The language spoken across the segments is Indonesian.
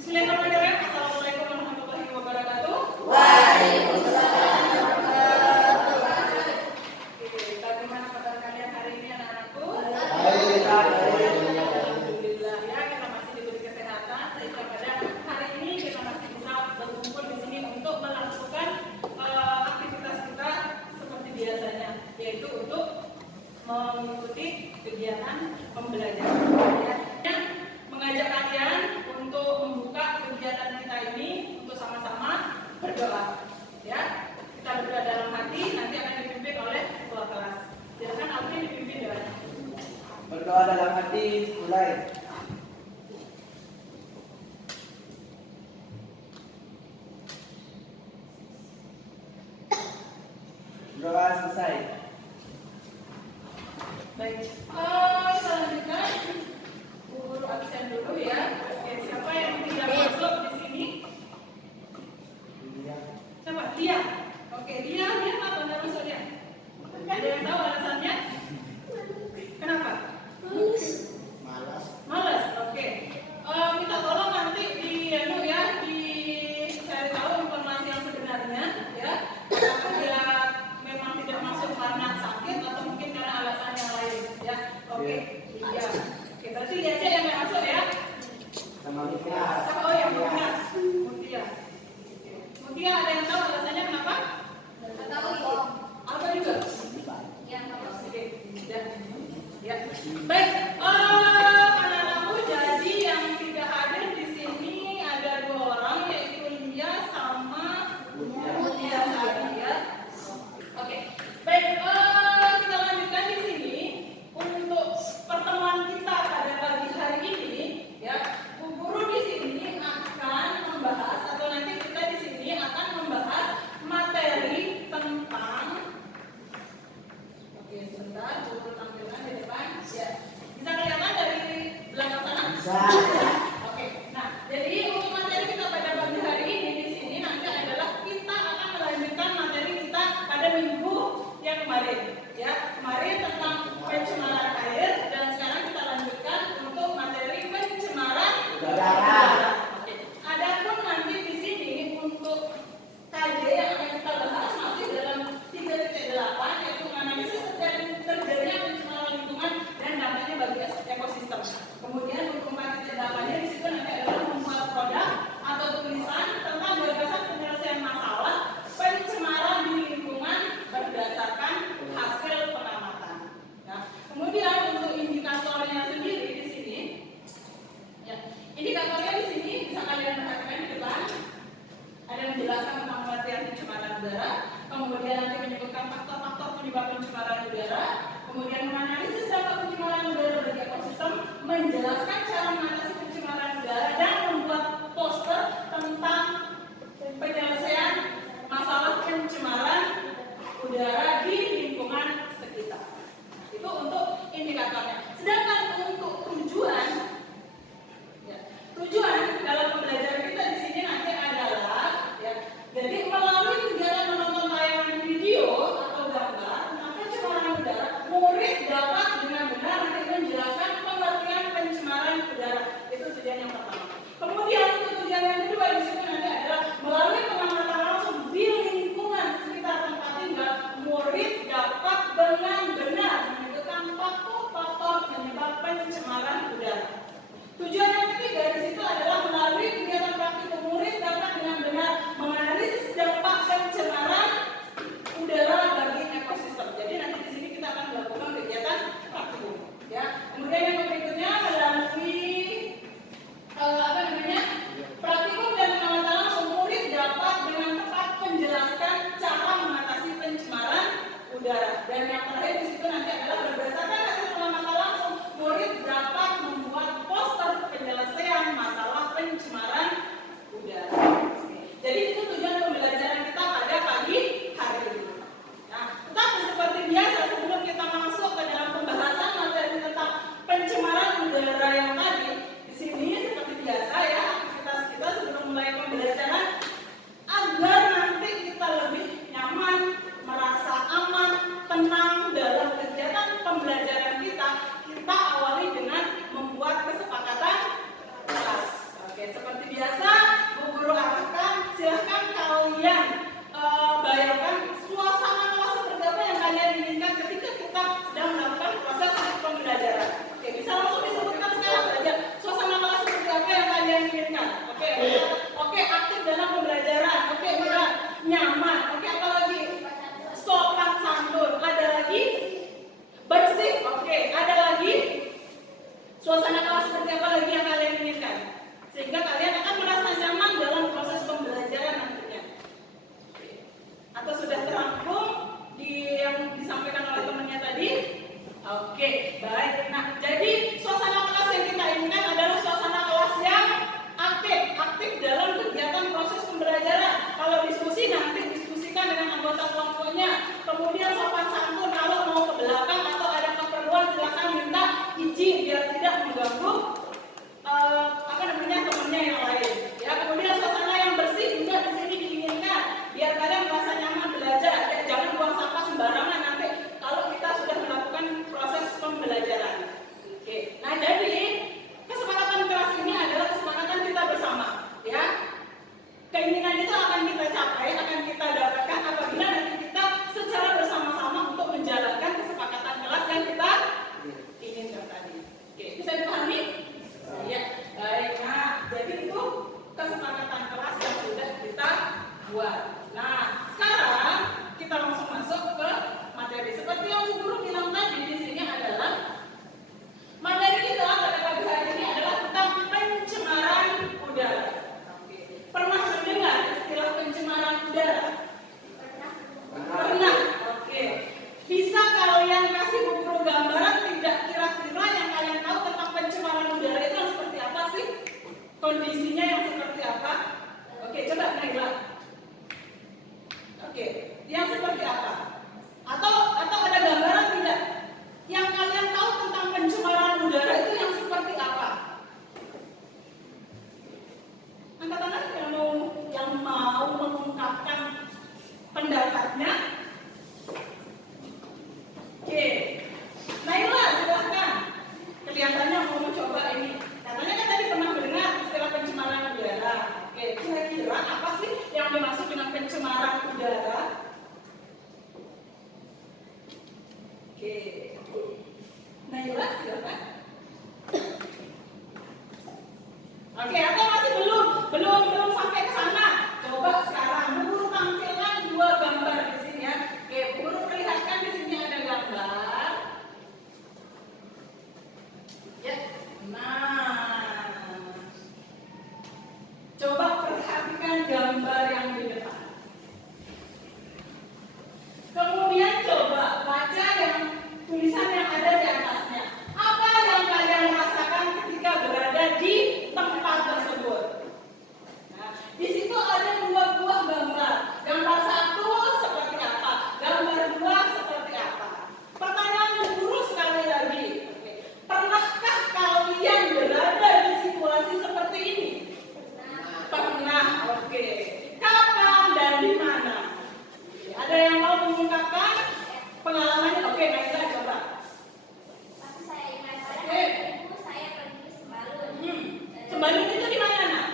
Bismillahirrahmanirrahim. Assalamualaikum warahmatullahi wabarakatuh. Waalaikumsalam warahmatullahi wabarakatuh. Oke, bagaimana kabar kalian hari ini anak-anakku? Baik. Alhamdulillah ya, kita masih diberi kesehatan sehingga pada hari ini kita masih bisa berkumpul di sini untuk melakukan aktivitas kita seperti biasanya, yaitu untuk mengikuti kegiatan pembelajaran. Ya, mengajak kalian untuk membuka kegiatan kita ini untuk sama-sama berdoa. Ya, kita berdoa dalam hati, nanti akan dipimpin oleh ketua kelas. Silakan Alvin dipimpin doanya. Berdoa dalam hati, mulai. Doa selesai. Baik. Selanjutnya Bu Guru absen dulu ya. Oke, siapa yang tidak masuk di sini? Siapa? Dia. Oke, dia apa nggak masuk dia? Ada yang tahu alasannya? Kenapa? Malas. Malas. Oke. Minta tolong nanti cari tahu informasi yang sebenarnya ya. Apakah dia memang tidak masuk karena sakit atau mungkin karena alasan yang lain ya. Oke. Iya. Oke, berarti dia aja yang nggak masuk ya. Sama Mutia. Oh ya, Mutia. Mutia ada yang tahu alasannya kenapa? Nggak tahu ya. Apa juga? Yang harus Oke. Ya. Baik. Anak-anakku, jadi yang tidak hadir di sini ada 2 orang, yaitu Lia sama Mutia tadi ya. Oke. Baik. Kita lanjutkan di sini untuk pertemuan kita pada pagi hari ini ya. Bu Guru di sini akan membahas atau nanti kita di sini akan membahas materi tentang. Oke, sebentar, Bu Guru tampilkan di depan. Ya. Bisa kelihatan dari belakang sana? Bisa. Oke. Nah, jadi untuk materi kita pada pagi hari ini di sini nanti adalah kita akan melanjutkan materi kita pada minggu yang kemarin. Ya, kemarin tentang pencemaran air dan sekarang kita lanjutkan untuk materi pencemaran Udara. Oke. Adapun nanti di sini untuk KJ yang akan kita bahas masih dalam 3.8 yaitu menganalisis terjadinya pencemaran lingkungan dan dampaknya bagi ekosistem. Kemudian untuk 4.8-nya di situ nanti adalah membuat produk atau tulisan tentang gagasan penyelesaian masalah pencemaran di lingkungan berdasarkan hasil pengamatan. Nah, kemudian untuk indikatornya sendiri di sini, ya, indikatornya di sini bisa kalian perhatikan di depan. Ada yang menjelaskan tentang pengertian pencemaran udara, kemudian nanti menyebutkan faktor-faktor penyebab pencemaran udara, kemudian menganalisis dampak pencemaran udara bagi ekosistem, menjelaskan cara mengatasi pencemaran udara, dan membuat poster tentang penyelesaian masalah pencemaran udara di lingkungan sekitar. Itu untuk indikatornya. Sedangkan untuk tujuan dalam pembelajaran kita di sini nanti adalah ya, jadi melalui kegiatan menonton tayangan video atau gambar tentang pencemaran udara, murid kondisinya yang seperti apa? Oke, coba Naila. Oke, yang seperti apa? Atau ada gambaran tidak? Yang kalian tahu tentang pencemaran udara itu yang seperti apa? Angkat tangan yang mau mengungkapkan pendapatnya. Oke, Naila silahkan. Kelihatannya mau mencoba ini. Katanya kan tadi pernah mendengar istilah pencemaran udara. Oke, kira-kira apa sih yang dimaksud dengan pencemaran udara? Oke, Naila silahkan. Oke, atau masih belum sampai ke sana. Coba sekarang Bu Guru tampilkan dua gambar di sini ya. Oke, Bu Guru perlihatkan di sini ada gambar. Ya, nah, coba perhatikan gambar yang di depan. Kemudian coba baca yang tulisan yang ada di atasnya. Apa yang kalian rasakan ketika berada di tempat tersebut? Nah, di situ ada dua buah gambar. Gambar satu seperti apa? Gambar dua seperti apa? Pertanyaan guru sekali lagi. Oke. Pernahkah kalian berada di situasi seperti ini? Pernah. Oke. Kapan dan di mana? Ada yang mau mengungkapkan pengalamannya? Oke, Naila coba. Waktu saya ingat pada Oke. itu saya pergi ke Sembalun. Sembalun itu di mana, Nak?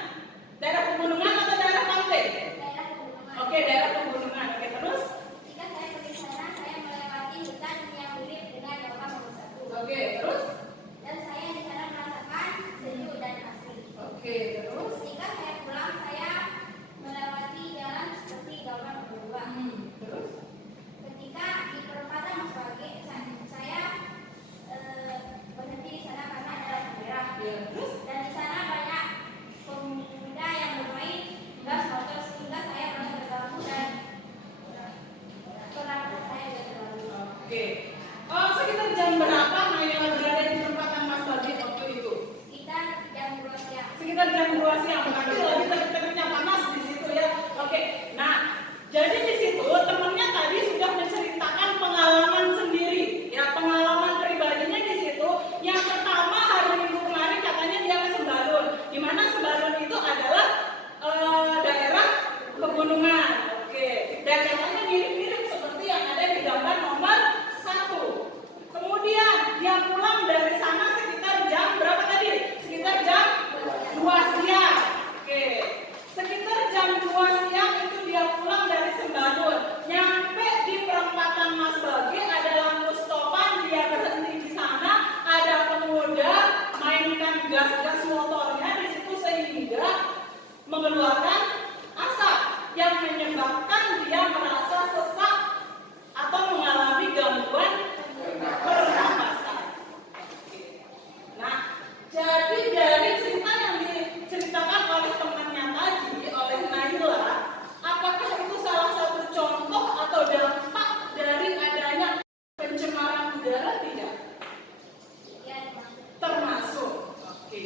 Daerah pegunungan atau daerah pantai? Daerah pegunungan. Oke, daerah pegunungan. Oke, terus? Ketika saya pergi ke sana, saya melewati hutan yang mirip dengan Eropa nomor 1. Oke, terus? Dan saya di sana merasakan sejuk dan asri. Oke, terus? Ketika saya pulang, saya melewati jalan seperti gambar nomor 2. Terus? Ketika di perempatan Mas Bagi, saya berhenti di sana karena ada lampu merah. Ya, terus? Dan di sana banyak pemuda yang bermain gas motor sehingga saya pernah terganggu dan pernah saya juga terganggu. Oke. Oh, sekitar jam berapa Naila berada di perempatan Mas Bagi waktu itu? Sekitar jam 2 siang. Sekitar jam 2 siang. Berarti lagi terik-teriknya panas di situ ya. Oke. Nah, jadi di situ temannya tadi sudah menceritakan pengalaman sendiri. Ya, pengalaman pribadinya di situ. Yang pertama hari Minggu kemarin katanya dia ke Sembalun. Di mana Sembalun itu adalah daerah pegunungan. Oke. Dan katanya mirip-mirip seperti yang ada di gambar nomor 1. Kemudian dia pulang dari sana sekitar jam berapa tadi? Sekitar jam 2 siang. Oke. Sekitar jam 2 siang itu dia pulang dari Sembalun. Nyampe di perempatan Mas Bagi ada lampu stopan, dia berhenti di sana. Ada pemuda mainkan gas motornya di situ sehingga mengeluarkan asap yang menyebabkan dia merasa sesak atau mengalami gangguan pernapasan. Nah, jadi dari cerita yang diceritakan oleh temannya tadi, oleh Naila, apakah itu salah satu contoh atau dampak dari adanya pencemaran udara tidak? Ya, Termasuk. Oke.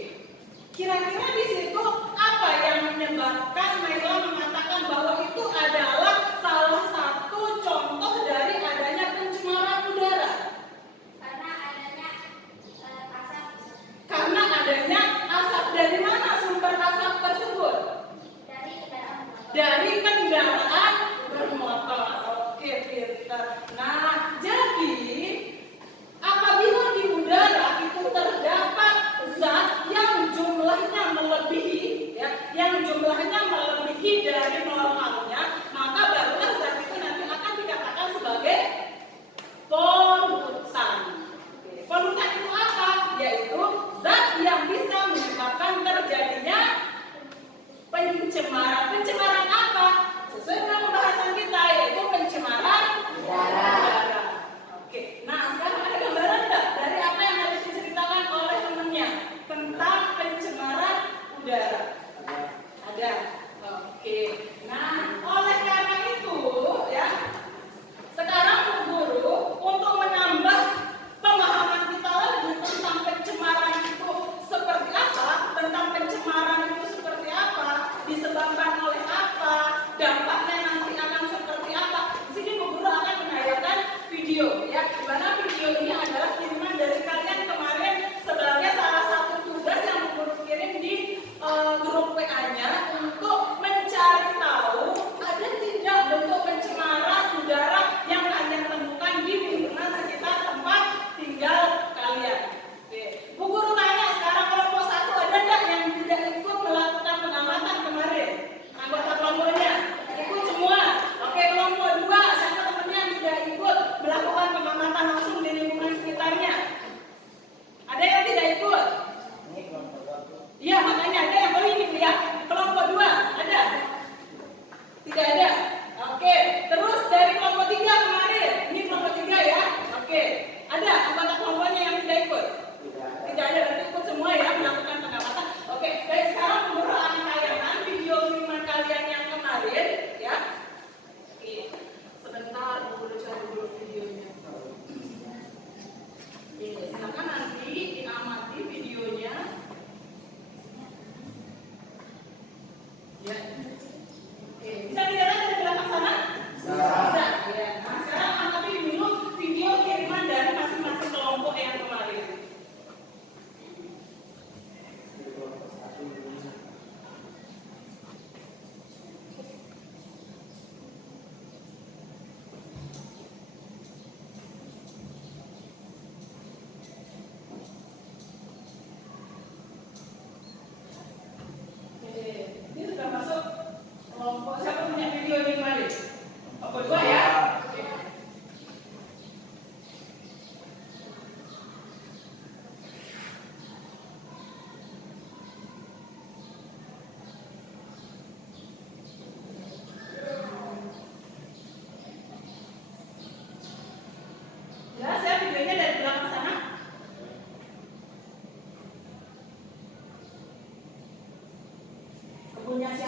Kira-kira di situ apa yang menyebabkan Naila mengatakan bahwa itu adalah salah satu contoh dari adanya pencemaran udara? karena adanya asap Karena adanya asap. Dari mana sumber asap tersebut? dari kendaraan bermotor. Dari kendaraan bermotor. Oke, pintar. Nah, jadi apabila di udara itu terdapat zat yang jumlahnya melebihi, ya, yang jumlahnya melebihi dari normalnya, maka barulah zat itu nanti akan dikatakan sebagai polutan. Polutan itu apa? Yaitu zat yang bisa menyebabkan terjadinya pencemaran. Pencemaran apa? Sesuai dengan pembahasan kita, yaitu pencemaran udara. Oke, nah sekarang ada gambaran enggak dari apa yang harus diceritakan oleh temannya tentang pencemaran udara? Ada. Oke. Nah, oleh karena itu ya, sekarang Bu Guru untuk menambah pemahaman kita lagi tentang pencemaran itu seperti apa, tentang pencemaran itu seperti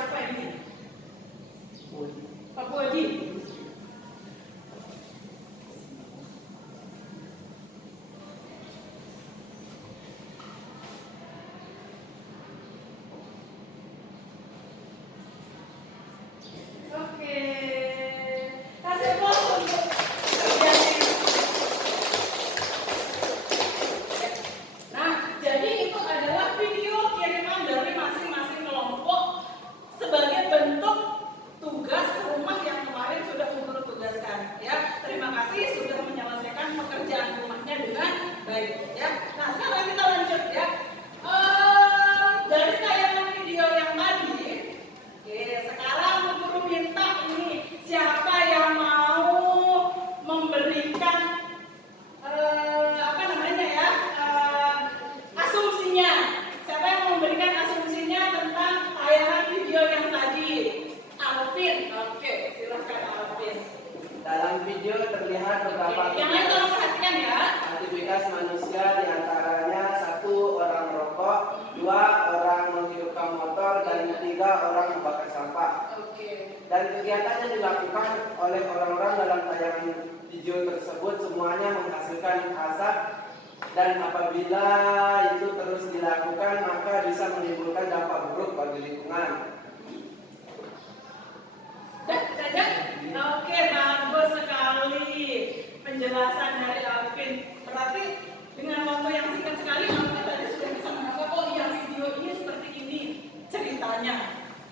siapa ini? Pak Budi. Oke, kasih aplaus untuk kerjanya. Nah, jadi itu adalah video kiriman dari masing-masing kelompok sebagai bentuk tugas rumah yang kemarin sudah Guru tugaskan. Ya, terima kasih sudah menyelesaikan pekerjaan rumahnya dengan baik. Ya, nah sekarang kita lanjut ya. Dari tayangan video yang tadi, oke, sekarang Guru minta ini siapa yang mau memberikan apa namanya ya, asumsinya. Siapa yang mau memberikan asumsinya tentang tayangan video yang tadi? Alvin, oke, silahkan Alvin. Dalam video terlihat beberapa Yang lain tolong perhatikan ya. aktivitas manusia, diantaranya 1 orang merokok, 2 orang menghidupkan motor, dan 3 orang membakar sampah. Oke. Dan kegiatan yang dilakukan oleh orang-orang dalam tayangan video tersebut semuanya menghasilkan asap, dan apabila itu terus dilakukan maka bisa menimbulkan dampak buruk bagi lingkungan. Saja? Oke, bagus sekali penjelasan dari Alvin. Berarti dengan waktu yang singkat sekali Alvin tadi sudah bisa menangkap, oh iya video ini seperti ini ceritanya.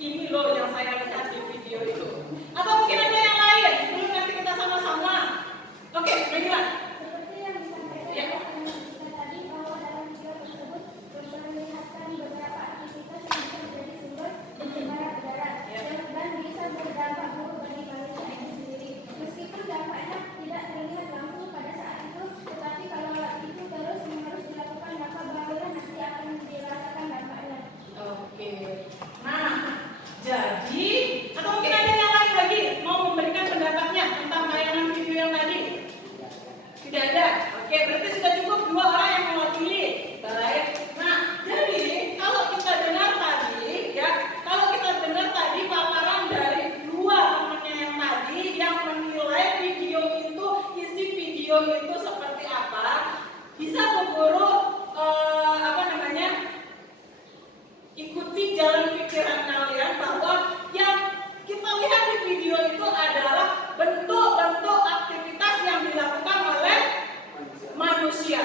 Ini loh yang saya lihat di video itu. Atau mungkin ada yang lain? Sebelum nanti kita sama-sama. Oke, baiklah. Seperti yang disampaikan oleh kita tadi, bahwa dalam video tersebut memperlihatkan beberapa aktivitas yang bisa menjadi sumber pencemaran udara dan bisa berdampak buruk bagi manusia itu sendiri. Meskipun dampaknya tidak terlihat langsung pada saat itu, tetapi kalau itu terus-menerus dilakukan maka barulah nanti akan dirasakan dampaknya. Oke. Nah, jadi atau mungkin ada yang lain lagi mau memberikan pendapatnya tentang tayangan video yang tadi? Tidak ada. Oke, berarti sudah cukup 2 orang yang mewakili. Baik. Nah, jadi kalau kita dengar tadi, ya, kalau kita dengar tadi paparan dari 2 temannya yang tadi yang menilai video itu, isi video itu seperti apa, bisa Bu Guru apa namanya? Ikuti jalan pikiran kalian bahwa yang kita lihat di video itu adalah bentuk-bentuk aktivitas yang dilakukan oleh manusia.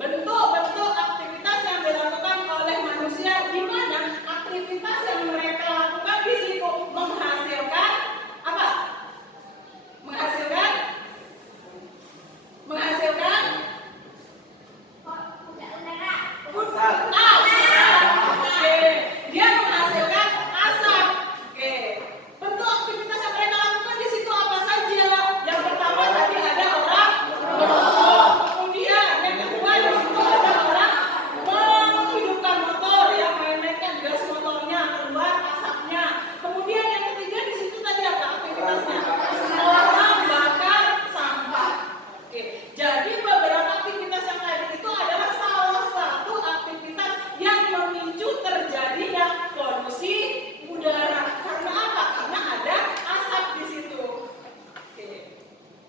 Bentuk-bentuk aktivitas yang dilakukan oleh manusia, di mana aktivitas yang mereka lakukan di situ menghasilkan apa? Menghasilkan Udara. Oke, dia menghasilkan asap. Oke, bentuk aktivitas yang mereka lakukan di situ apa saja? Yang pertama tadi ada orang merokok. Kemudian yang kedua di situ ada orang menghidupkan motor, ya, menaikkan gas motornya, keluar asapnya. Kemudian yang ketiga di situ tadi apa aktivitasnya? Orang bakar sampah. Oke, jadi beberapa aktivitas yang tadi itu adalah salah satu aktivitas yang memicu terjadinya polusi udara. Karena apa? Karena ada asap di situ. Oke.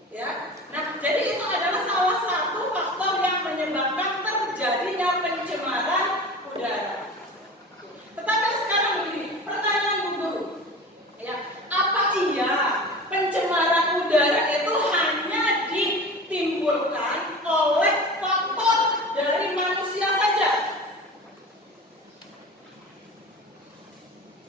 Ya. Nah, jadi itu adalah salah satu faktor yang menyebabkan terjadinya pencemaran udara. Tetapi sekarang begini, pertanyaan Bu Guru. Ya, apa iya pencemaran udara itu hanya ditimbulkan oleh faktor dari manusia saja?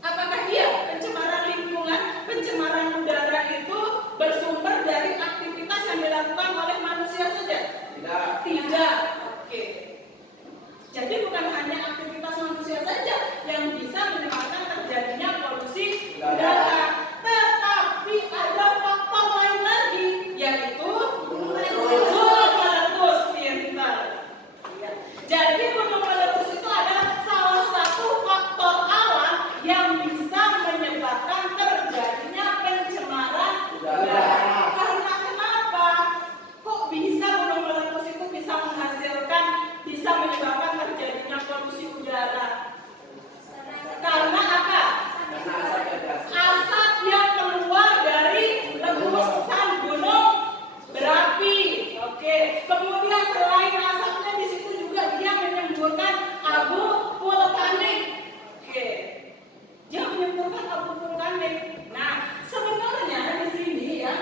Apakah iya pencemaran lingkungan, pencemaran udara itu bersumber dari aktivitas yang dilakukan oleh manusia saja? Tidak. Tidak. Oke. Jadi bukan hanya aktivitas manusia saja yang bisa menyebabkan terjadinya polusi udara, tetapi ada faktor lain lagi, yaitu gunung meletus. Pintar. Ya. Jadi gunung meletus itu adalah salah satu faktor alam yang bisa menyebabkan terjadinya pencemaran udara. Karena kenapa? Kok bisa gunung meletus itu bisa menghasilkan yang abu vulkanik. Nah, sebenarnya di sini ya,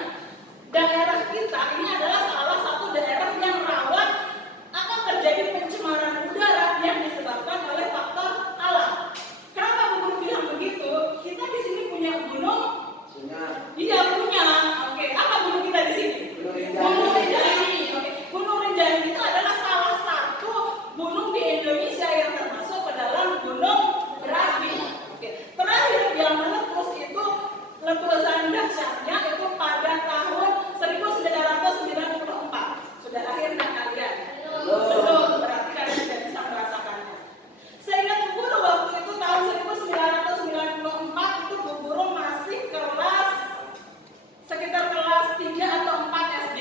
daerah kita ini adalah salah satu daerah yang rawan akan terjadi pencemaran udara yang disebabkan oleh faktor alam. Kenapa Bu Guru bilang begitu? Kita di sini punya gunung. Iya punya. Oke, apa gunung kita di sini? Gunung Rinjani. Oke, Gunung Rinjani itu adalah salah satu gunung di Indonesia yang termasuk ke dalam gunung berapi. Oke, terakhir yang meletus itu letusan dahsyatnya itu pada tahun 1994. Sudah lahir kan kalian? Belum, berarti kalian tidak bisa merasakannya. Seingat Bu Guru waktu itu tahun 1994 itu Bu Guru masih kelas sekitar kelas 3 atau 4 SD.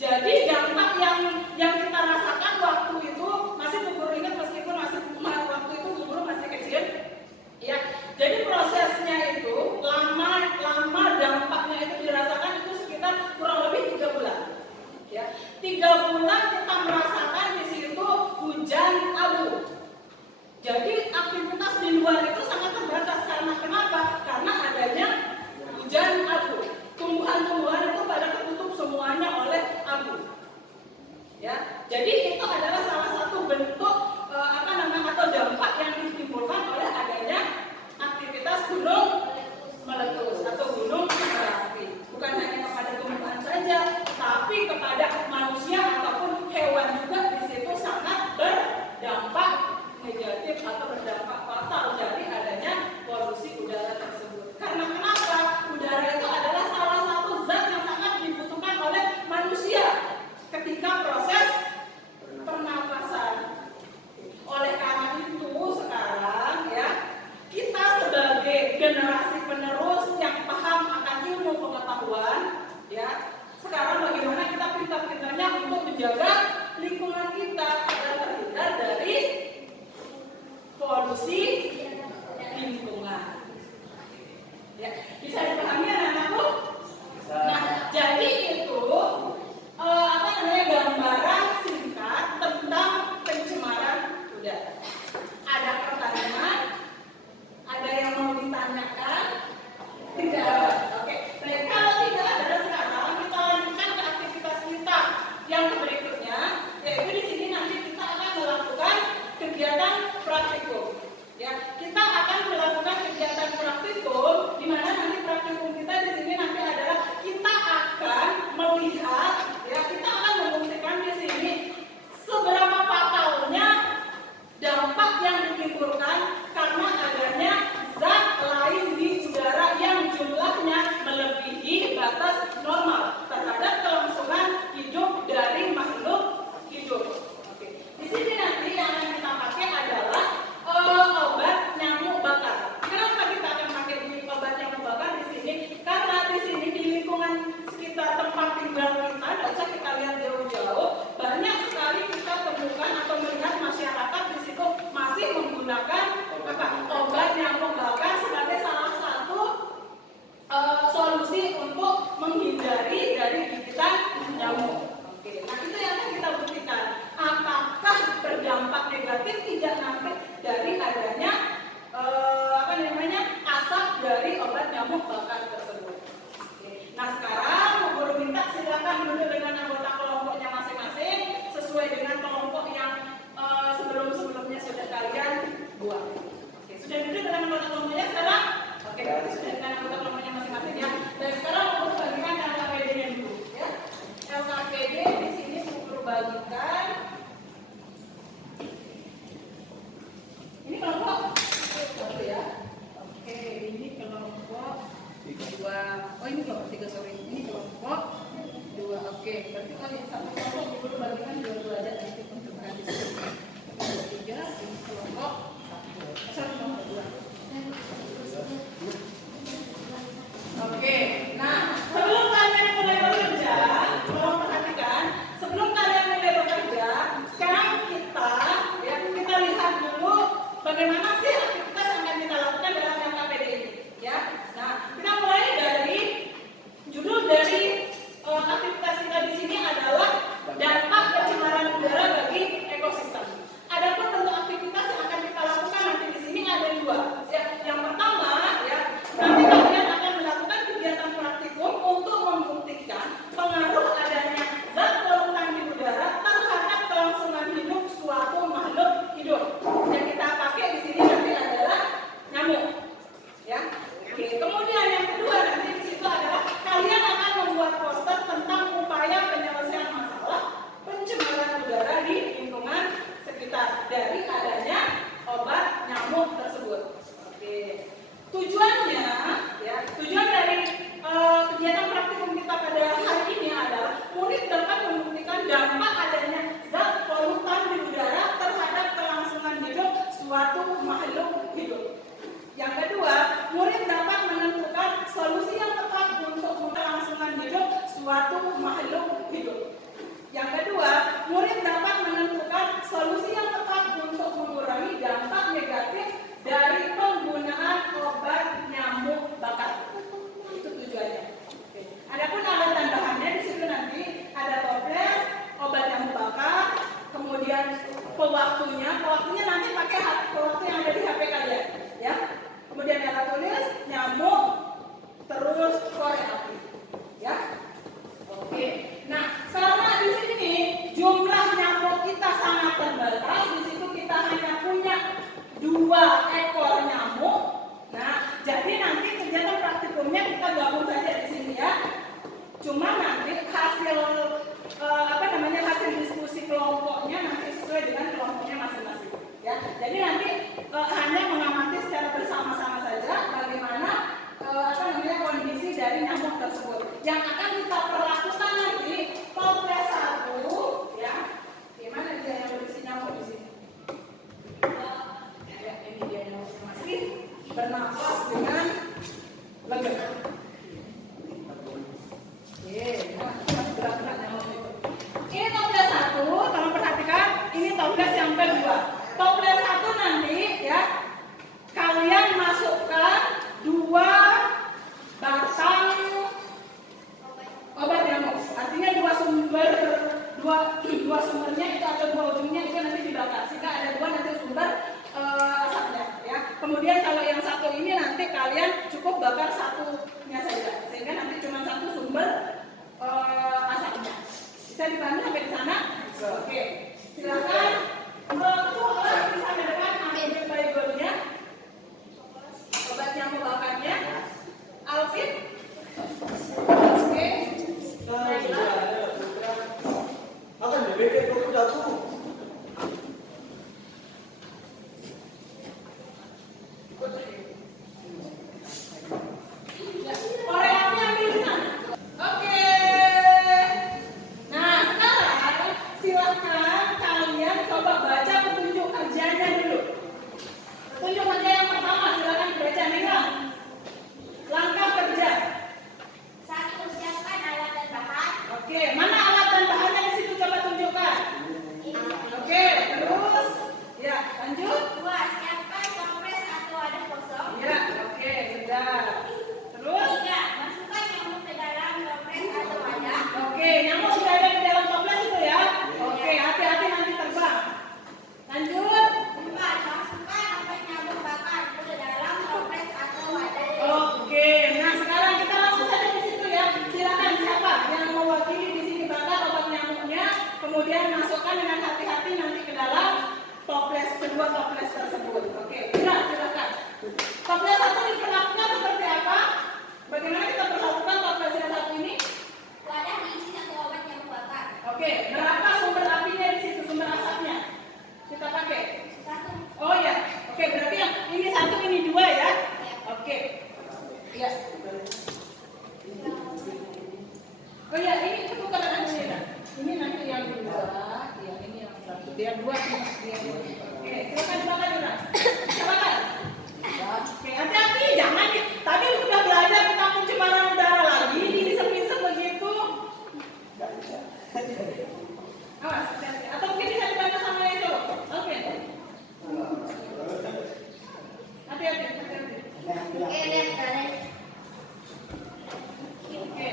Jadi dampak yang kita rasakan waktu itu masih Bu Guru ingat meskipun waktu itu Bu Guru masih kecil. Ya, jadi prosesnya itu lama dampaknya itu dirasakan itu sekitar kurang lebih 3 bulan. Ya, 3 bulan kita merasakan di situ hujan abu. Jadi aktivitas di luar itu sangat terbatas karena kenapa? Karena adanya hujan abu. Tumbuhan-tumbuhan itu pada tertutup semuanya oleh abu. Ya, jadi itu adalah salah satu bentuk atau dampak yang ditimbulkan oleh adanya aktivitas gunung meletus atau gunung berapi. Bukan hanya kepada tumbuhan saja, tapi kepada manusia ataupun hewan juga di situ sangat berdampak negatif atau berdampak fatal dari adanya polusi udara tersebut. Karena kenapa? Udara itu adalah salah satu zat yang sangat dibutuhkan oleh manusia ketika proses pernapasan. Oleh karena itu sekarang ya, kita sebagai generasi penerus yang paham akan ilmu pengetahuan ya, sekarang bagaimana kita pintar-pintarnya untuk menjaga lingkungan kita agar terhindar dari polusi lingkungan. Ya, bisa dipahami anak-anakku? Nah, jadi itu gambaran singkat tentang pencemaran udara. Ada pertanyaan? Ada yang mau ditanyakan? Tidak ada. Oke. Baik, kalau tidak ada sekarang kita lanjutkan ke aktivitas kita yang berikutnya, yaitu di sini nanti kita akan melakukan kegiatan praktikum. Ya, kita akan melakukan kegiatan praktikum di mana nanti praktikum kita di sini nanti adalah kita akan melihat ya, kita akan membuktikan di sini seberapa fatalnya dampak yang ditimbulkan karena adanya zat lain di udara yang jumlahnya melebihi batas normal terhadap kelangsungan hidup dari makhluk hidup. Oke. Di sini nanti yang akan kita pakai adalah obat nyamuk bakar. Kenapa kita akan pakai obat nyamuk bakar di sini? Karena di sini di lingkungan sekitar tempat tinggal kita, tidak usah kita lihat jauh-jauh, banyak sekali kita temukan atau melihat masyarakat di situ masih menggunakan obat nyamuk bakar sebagai salah satu solusi untuk menghindari dari gigitan nyamuk. Oke, nah itu yang akan kita buktikan. Apakah berdampak negatif tidak nanti dari adanya asap dari obat nyamuk bakar tersebut. Oke. Nah sekarang Bu Guru minta silakan duduk dengan anggota kelompoknya masing-masing sesuai dengan kelompok yang sebelum-sebelumnya sudah kalian buat. Oke, sudah duduk dengan anggota kelompoknya sekarang? Oke, sudah dengan anggota kelompoknya masing-masing ya. Dan sekarang Bu Guru bagikan LKPD-nya dulu ya. LKPD di sini Bu Guru bagikan. Ini kelompok satu ya. Oke, ini kelompok 2. Oh, ini kelompok 3, sorry. Ini kelompok 2. Oke, berarti kalau yang satu kelompok Bu Guru bagikan 2 aja nanti untuk di sini. 3, ini kelompok 1, kelompok 2. Oke, nah sebelum kalian mulai bekerja, tolong perhatikan, sebelum kalian mulai bekerja, sekarang kita lihat dulu bagaimana sih aktivitas yang akan kita lakukan dalam LKPD ini, ya. Nah, kita mulai dari judul dari aktivitas kita di sini adalah Tujuannya, ya, tujuan dari kegiatan praktikum kita pada hari ini adalah murid dapat membuktikan dampak adanya zat polutan di udara terhadap kelangsungan hidup suatu makhluk hidup. Yang kedua, murid dapat menentukan solusi yang tepat untuk kelangsungan hidup suatu makhluk hidup. Yang kedua, murid dapat menentukan solusi yang tepat untuk mengurangi dampak negatif dari penggunaan obat nyamuk bakar. Itu tujuannya. Oke. Adapun alat dan bahannya di situ nanti ada toples, obat nyamuk bakar, kemudian pewaktunya nanti pakai pewaktu yang ada di HP kalian, ya. Kemudian alat tulis, nyamuk, terus korek api, ya. Oke. Nah, karena di sini jumlah nyamuk kita sangat terbatas, di situ kita hanya punya 2 ekor nyamuk. Nah, jadi nanti kegiatan praktikumnya kita gabung saja di sini, ya. Cuma nanti hasil hasil diskusi kelompoknya nanti sesuai dengan kelompoknya masing-masing, ya. Jadi nanti hanya mengamati secara bersama-sama saja bagaimana kondisi dari nyamuk tersebut. Yang akan kita perlakukan nanti toples 1, ya. Gimana dia yang berisi nyamuk di sini? Ya, ini dia yang masih bernapas dengan lega. Gerak-gerak nyamuk itu. Ini toples 1, tolong perhatikan. Ini toples yang kedua. Toples 1 nanti, ya, kalian masukkan 2 batang obat nyamuk. Artinya 2 sumbernya itu atau 2 ujungnya itu nanti dibakar. Jika ada 2 nanti sumber asapnya, ya. Kemudian kalau yang satu ini nanti kalian cukup bakar satunya saja, sehingga nanti cuma 1 sumber asapnya. Bisa dibantu sampai di sana? Oke. Silakan. Bisa ke depan ambil baygonya. Obat nyamuk bakarnya. Alvin. Oke. Akan dibekek dulu jatuh. Koreanya ambil di sana. Oke. Nah, sekarang silakan kalian coba baca petunjuk kerjanya dulu. Petunjuk kerja yang pertama silakan dibaca, Nengah. Langkah kerja. 1. Siapkan alat dan bahan. Oke, mana alat dan bahannya di situ coba tunjukkan. Oke, terus ya, lanjut. 2. Siapkan toples atau wadah kosong. Ya, oke, sudah. Terus 3. Masukkan nyamuk ke dalam toples atau wadah. oke, nyamuk sudah ada di dalam toples itu, ya. Oke, hati-hati nanti terbang. Lanjut. 4. Masukkan obat nyamuk bakar ke dalam toples atau wadah. Oke, nah sekarang kita langsung saja di situ, ya. Silakan siapa yang mewakili di sini bakar obat nyamuknya, kemudian masukkan dengan hati-hati nanti ke dalam kedua toples tersebut. Oke, silakan. Toples 1 diperlakukan seperti apa? Bagaimana kita perlakukan toples yang 1 ini? Wadah diisi 1 obat nyamuk bakar. Oke, berapa sumber apinya di situ, sumber asapnya? Kita pakai. 1. Oh ya, oke, berarti yang ini 1, ini 2, ya. Oke. Ya. Oh ya, ini tukaran anunya, kan? Ini nanti yang 2, ya, ini yang 1. Dia 2, dia 2. Oke, silakan dibakar, Dora. Silakan. Oke, hati-hati, jangan tadi sudah belajar tentang pencemaran udara lagi, diisep-isep begitu. Awas, hati-hati. Atau mungkin bisa dibantu sama itu. Oke. Hati-hati. Lihat kalian. Oke.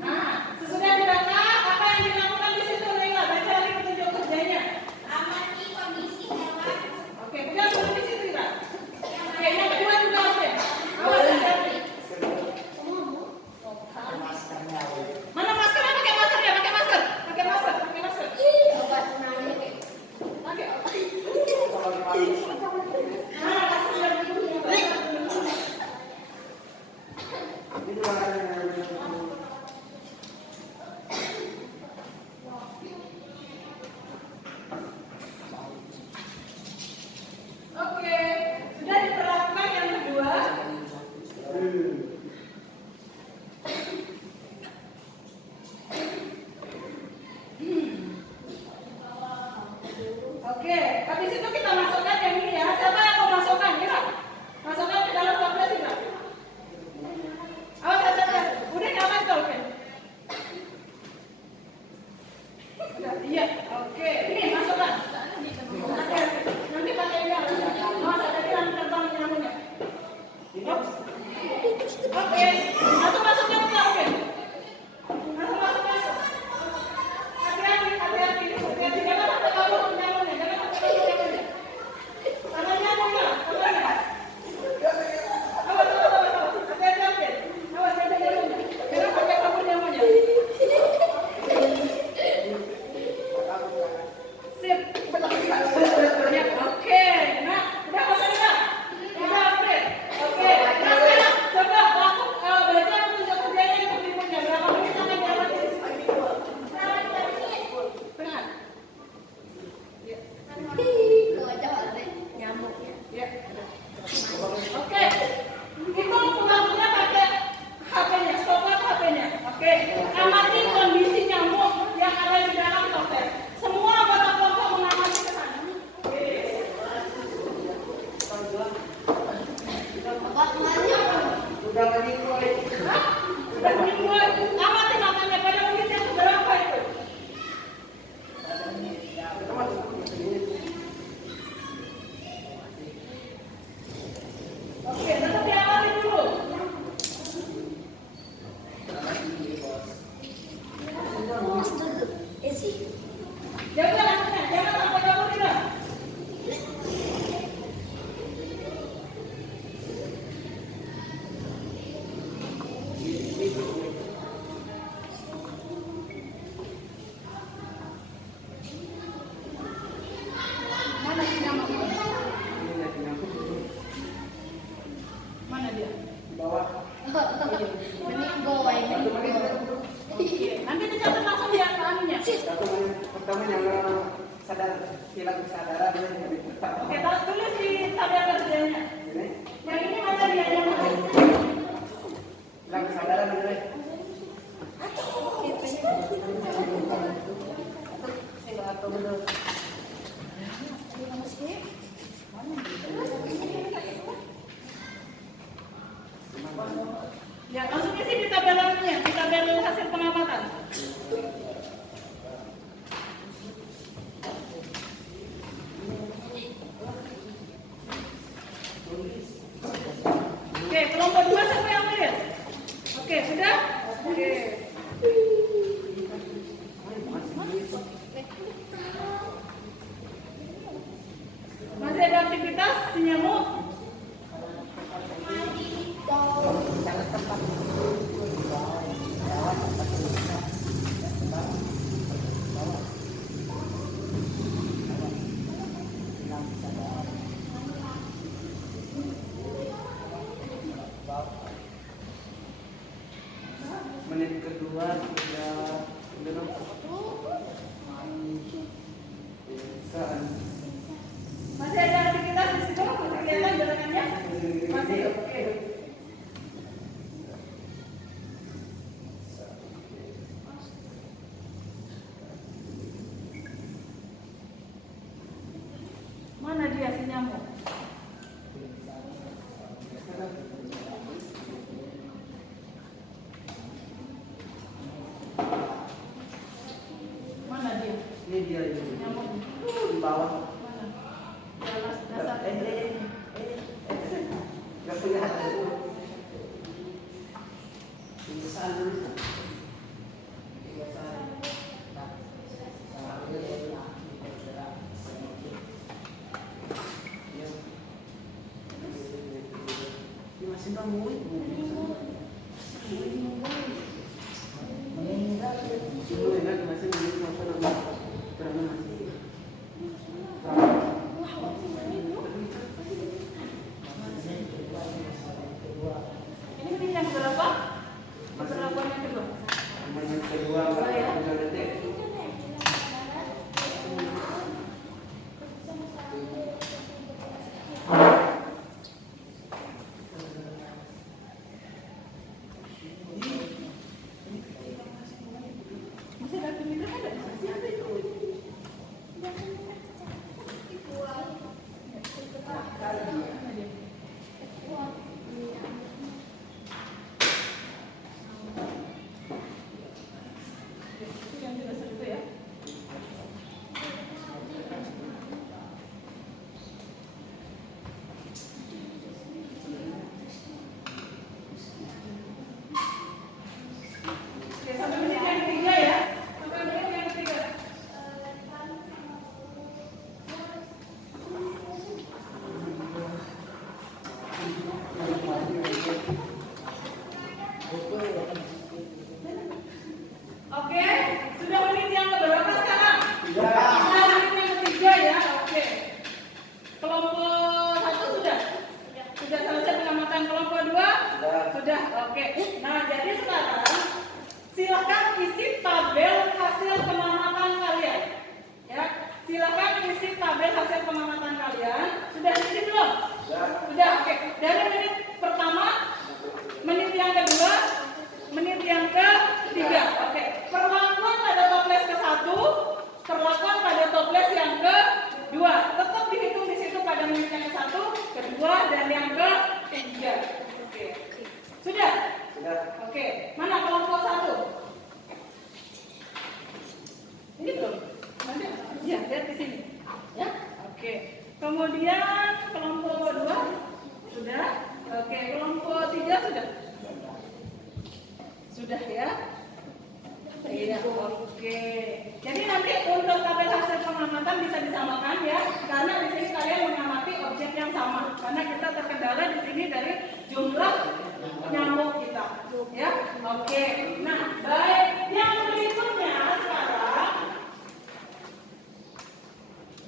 Nah, sesudah dibakar, apa yang dilakukan di situ, Leila? Baca lagi petunjuk kerjanya. Amati kondisi hewan. Oke, pegang dulu di situ, Ira. Oke, yang kedua juga oke. Awas, hati-hati. Mana maskernya? Pakai masker ya, pakai masker. Pakai masker, pakai masker. Obat penawar. Oke, oke. habis itu kita masukkan yang ini ya. Siapa yang mau masukkan? Kira? Masukkan ke dalam toples ini. Awas aja. Udah nyalain toples. Iya, oke. Ini masukkan. Oke. Nanti pakai ini. Awas ada di dalam terbang nyamuknya. Oke. Masuk-masuknya punya oke. Masuk. Hati-hati. Jangan sampai kabur nyamuknya. Tangannya buka. Awas. Hati-hati. Awas ada nyamuknya. Jangan sampai kabur nyamuknya. Sip. Ya, oke. Nah, udah masuk enggak? Udah oke. Oke. Nah, sekarang coba aku baca petunjuk kerjanya yang berikutnya. Berapa menit sampai jalan di sini? Benar. Ya. Ya. Oke. Itu pengaruhnya pakai HP-nya, stopwatch HP-nya. Oke. Amati kondisi nyamuk yang ada di dalam toples. Semua anggota kelompok mengamati ke sana. Udah meninggal. Hah? Udah meninggal. Amati matanya pada menit yang berapa itu? Oke, tetap diamati dulu. Jaga rambutnya, jangan sampai kabur tidak. Mana si nyamuk? Mana dia? Di bawah. Oke, nanti dicatat langsung ya ke anunya. Pertama yang sadar hilang kesadaran dia. Oke, tulis di tabel kerjanya. Ini Yang ini mana dia nyamuk? hilang kesadaran dia. Ya, langsung isi di tabel anunya, di tabel hasil pengamatan. Oke, kelompok 2 siapa yang nulis? Oke, sudah? Oke. Masih ada aktivitas di nyamuk? Menit kedua sudah Masih ada aktivitas di situ? Masih kelihatan gerakannya? Masih, oke. Mana dia si nyamuk? Mana dia? ini dia ini Nyamuk. di bawah. Mana? Dasar. Gak punya hati. Masih kamu Ini menit yang berapa? Berapa yang kedua? menit kedua 43 detik. Kelompok 1 sudah? Sudah selesai pengamatan. Kelompok 2? Sudah. Oke. Nah, jadi sekarang silakan isi tabel hasil pengamatan kalian. Ya, silakan isi tabel hasil pengamatan kalian. Sudah diisi belum? Sudah. Oke. Dari menit pertama, menit yang kedua, menit yang ketiga. Oke. Perlakuan pada toples ke-1, perlakuan pada toples yang ke-2. Tetap dihitung di situ pada menit yang ke-1, kedua, dan yang ketiga. Oke. Sudah? Sudah. Oke. Mana kelompok 1? Ini belum? Mana? Ya, lihat di sini. Ya. Oke. Kemudian kelompok 2 sudah. Oke. Kelompok 3 sudah. Sudah ya. Iya. Oke. Jadi nanti untuk tabel hasil pengamatan bisa disamakan ya, karena di sini kalian mengamati objek yang sama. Karena kita terkendala di sini dari jumlah nyamuk kita. Ya. Oke. Nah, baik. Yang berikutnya sekarang.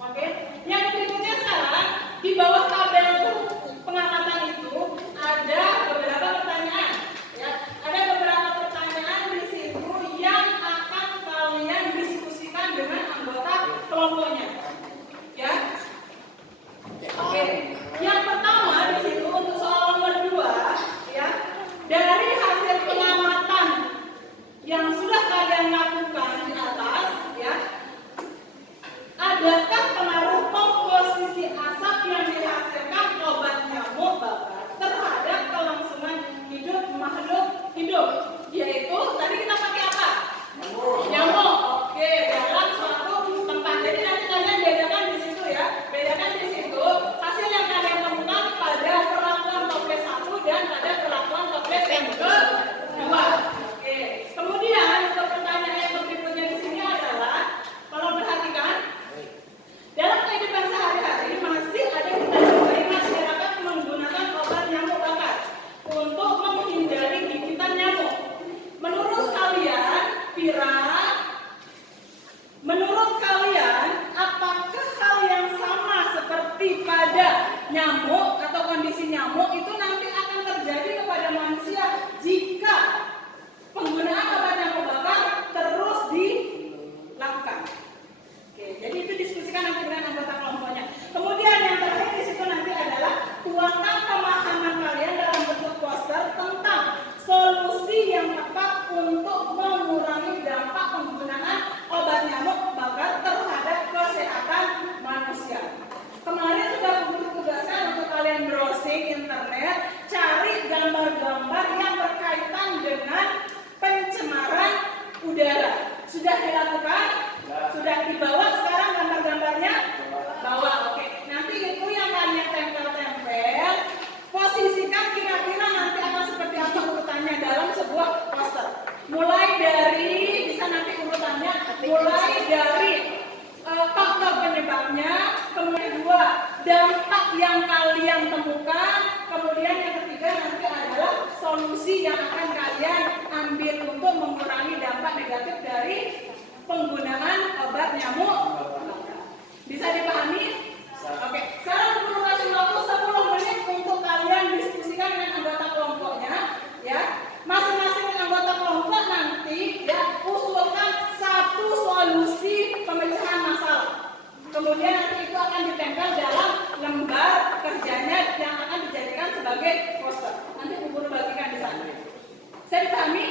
Oke, yang berikutnya sekarang di bawah tabel pengamatan itu ada beberapa pertanyaan. Ya, ada beberapa pertanyaan di situ yang akan kalian diskusikan dengan anggota kelompoknya. Ya, oke. Yang pertama di situ untuk soal nomor 2, ya, dari hasil pengamatan yang sudah kalian lakukan di atas, ya. Adakah pengaruh komposisi asap yang dihasilkan obat nyamuk bakar terhadap kelangsungan hidup makhluk hidup? Yaitu tadi kita pakai apa? Nyamuk. Oke, dalam suatu tempat. Jadi nanti kalian bedakan di situ ya. Bedakan di situ hasil yang kalian temukan pada perlakuan toples 1 dan pada perlakuan toples yang kedua. Oke. Kemudian untuk pertanyaan yang berikutnya di sini adalah, kalau perhatikan, dalam kehidupan sehari-hari masih ada kita jumpai masyarakat menggunakan obat nyamuk bakar untuk menghindari gigitan nyamuk. Menurut kalian, menurut kalian, apakah hal yang sama seperti pada nyamuk atau kondisi nyamuk itu nanti akan terjadi kepada manusia jika penggunaan obat nyamuk bakar terus dilakukan? Oke, jadi itu diskusikan nanti dengan anggota kelompoknya. Kemudian yang terakhir di situ nanti adalah tuangkan pemahaman kalian dalam bentuk poster tentang solusi yang tepat untuk mengurangi dampak penggunaan obat nyamuk bakar terhadap kesehatan manusia. Kemarin sudah tugaskan untuk kalian browsing internet, cari gambar-gambar yang berkaitan dengan pencemaran udara. Sudah dilakukan? Sudah dibawa sekarang gambar-gambarnya? Bawa, oke. Nanti itu yang kalian tempel-tempel, posisikan kira-kira nanti akan seperti apa urutannya dalam sebuah poster. Mulai dari, bisa nanti urutannya, mulai dari faktor penyebabnya, kemudian 2, dampak yang kalian temukan, kemudian yang ketiga nanti adalah solusi yang akan kalian ambil untuk mengurangi dampak negatif dari penggunaan obat nyamuk. Bisa dipahami? Oke, sekarang perlu kasih waktu 10 menit untuk kalian diskusikan dengan anggota kelompoknya, ya. Masing-masing anggota kelompok nanti ya usulkan satu solusi pemecahan masalah. Kemudian nanti itu akan ditempel dalam lembar kerjanya yang akan dijadikan sebagai poster. Nanti Bu Guru bagikan di sana. Saya dipahami?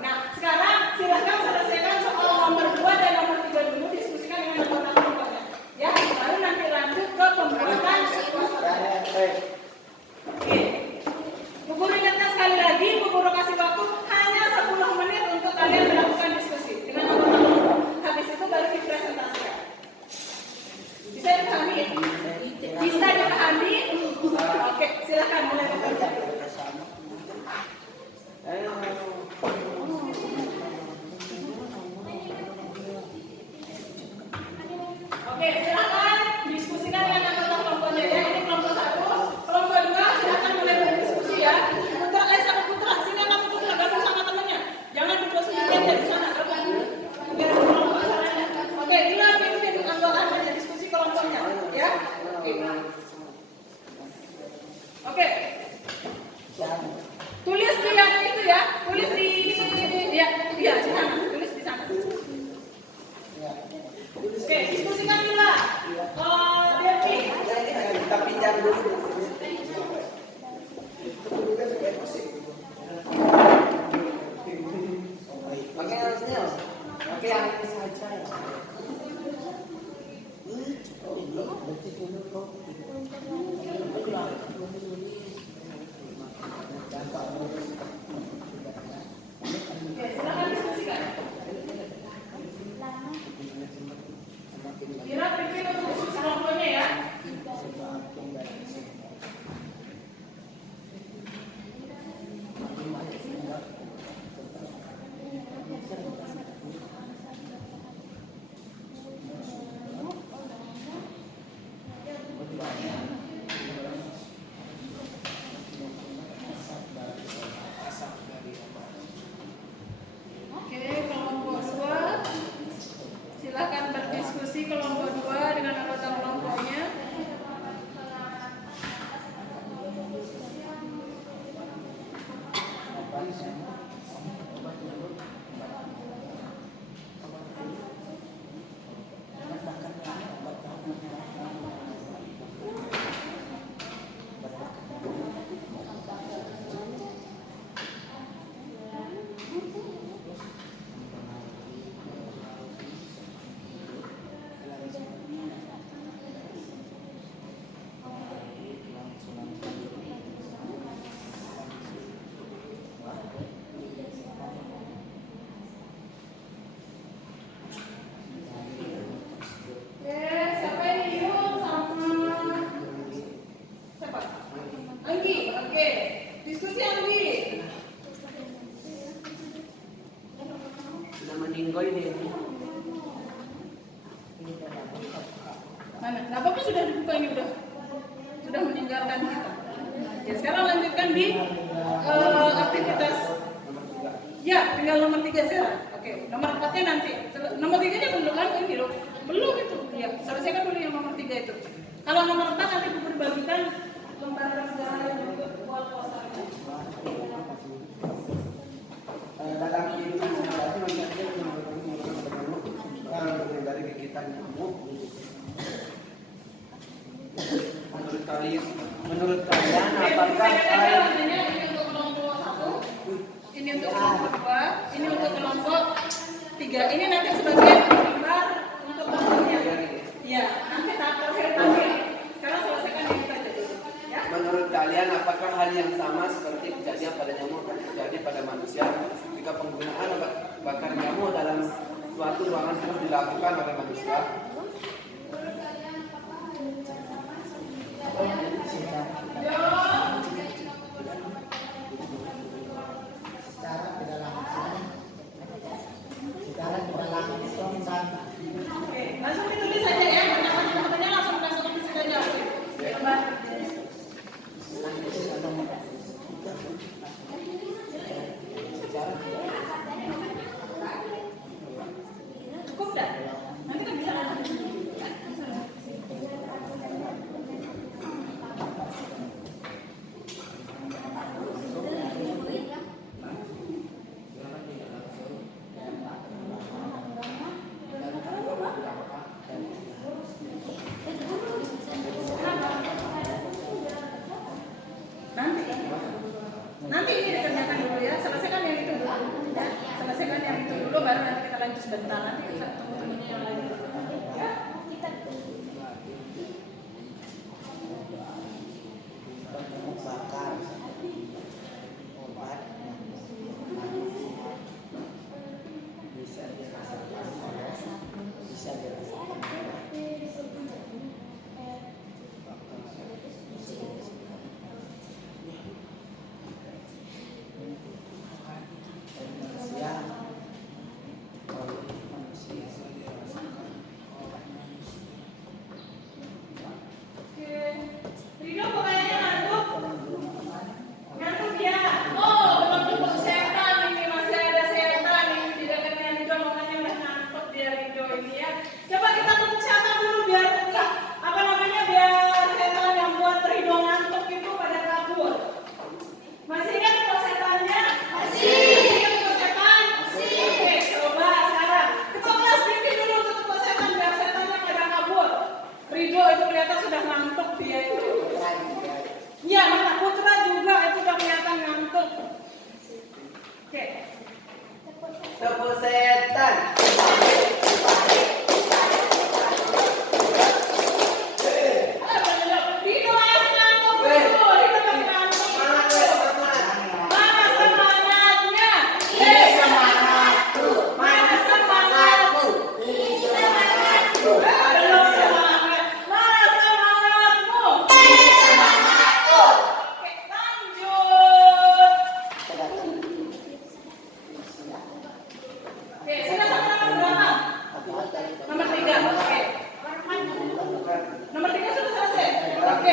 Nah, sekarang silakan selesaikan soal nomor 2 dan nomor 3 dulu, diskusikan dengan anggota kelompoknya. Ya, baru nanti lanjut ke pembuatan poster. Oke. Bu Guru ingatkan sekali lagi, Bu Guru kasih waktu hanya 10 menit untuk kalian melakukan diskusi dengan anggota kelompok. Habis itu baru dipresentasikan. Bisa dipahami? Bisa dipahami? Oke, silakan mulai bekerja. Oke, silakan diskusikan dengan anggota kelompoknya ya. Ini kelompok 1, kelompok 2 silakan mulai berdiskusi ya. Putra, sini kamu Putra gabung sama temennya. Jangan duduk sendirian ya di sana, gabung. Biar kelompok caranya. Oke, dilanjut anggota diskusi kelompoknya ya. Oke. Oke. Tulis di yang itu ya. Tulis di ya, iya di sana. Tulis di sana. Oke, diskusikan dulu lah. Devi. Kita pinjam dulu. Oke, harusnya. Oke, yang ini saja. Oke, silakan diskusikan. Kira pikir untuk diskusi kelompoknya ya. Oke, kelompok 2. Silakan berdiskusi kelompok 2 dengan anggota kelompoknya. Oke, siapa ini? Yuk sama siapa? Anggi. Oke, diskusi Anggi. Sudah meninggal ini. Mana? Nah, Bapak sudah dibuka ini sudah meninggalkan kita. Ya, sekarang lanjutkan di aktivitas. Ya, tinggal nomor 3 sekarang. Oke, nomor 4-nya nanti. Nomor 3-nya belum kan ini loh. Belum itu. Ya, selesaikan dulu yang nomor 3 itu. Kalau nomor 4 nanti dibagikan lembaran sejarah yang juga buat kuasanya. Dalam kehidupan sehari-hari manusia menggunakan dari kegiatan kamu. Menurut kalian apakah ini untuk kelompok 1, ini untuk kelompok 2, ini untuk kelompok 3. Ini nanti sebagai gambar untuk kelompoknya. Ya, nanti tahap terakhir nanti. Sekarang selesaikan yang kita dulu. Ya. menurut kalian apakah hal yang sama seperti kejadian pada nyamuk akan terjadi pada manusia jika penggunaan obat bakar nyamuk dalam suatu ruangan terus dilakukan oleh manusia? Oke, langsung ditulis saja ya. Teman-temannya langsung masukkan di sini aja. Gambar. Cukup dah. Nanti kan bisa lanjut. Nanti ini dikerjakan dulu ya. Selesaikan yang itu dulu. Ya, selesaikan yang itu dulu baru nanti kita lanjut sebentar. Nanti kita temuin yang lain. Ya.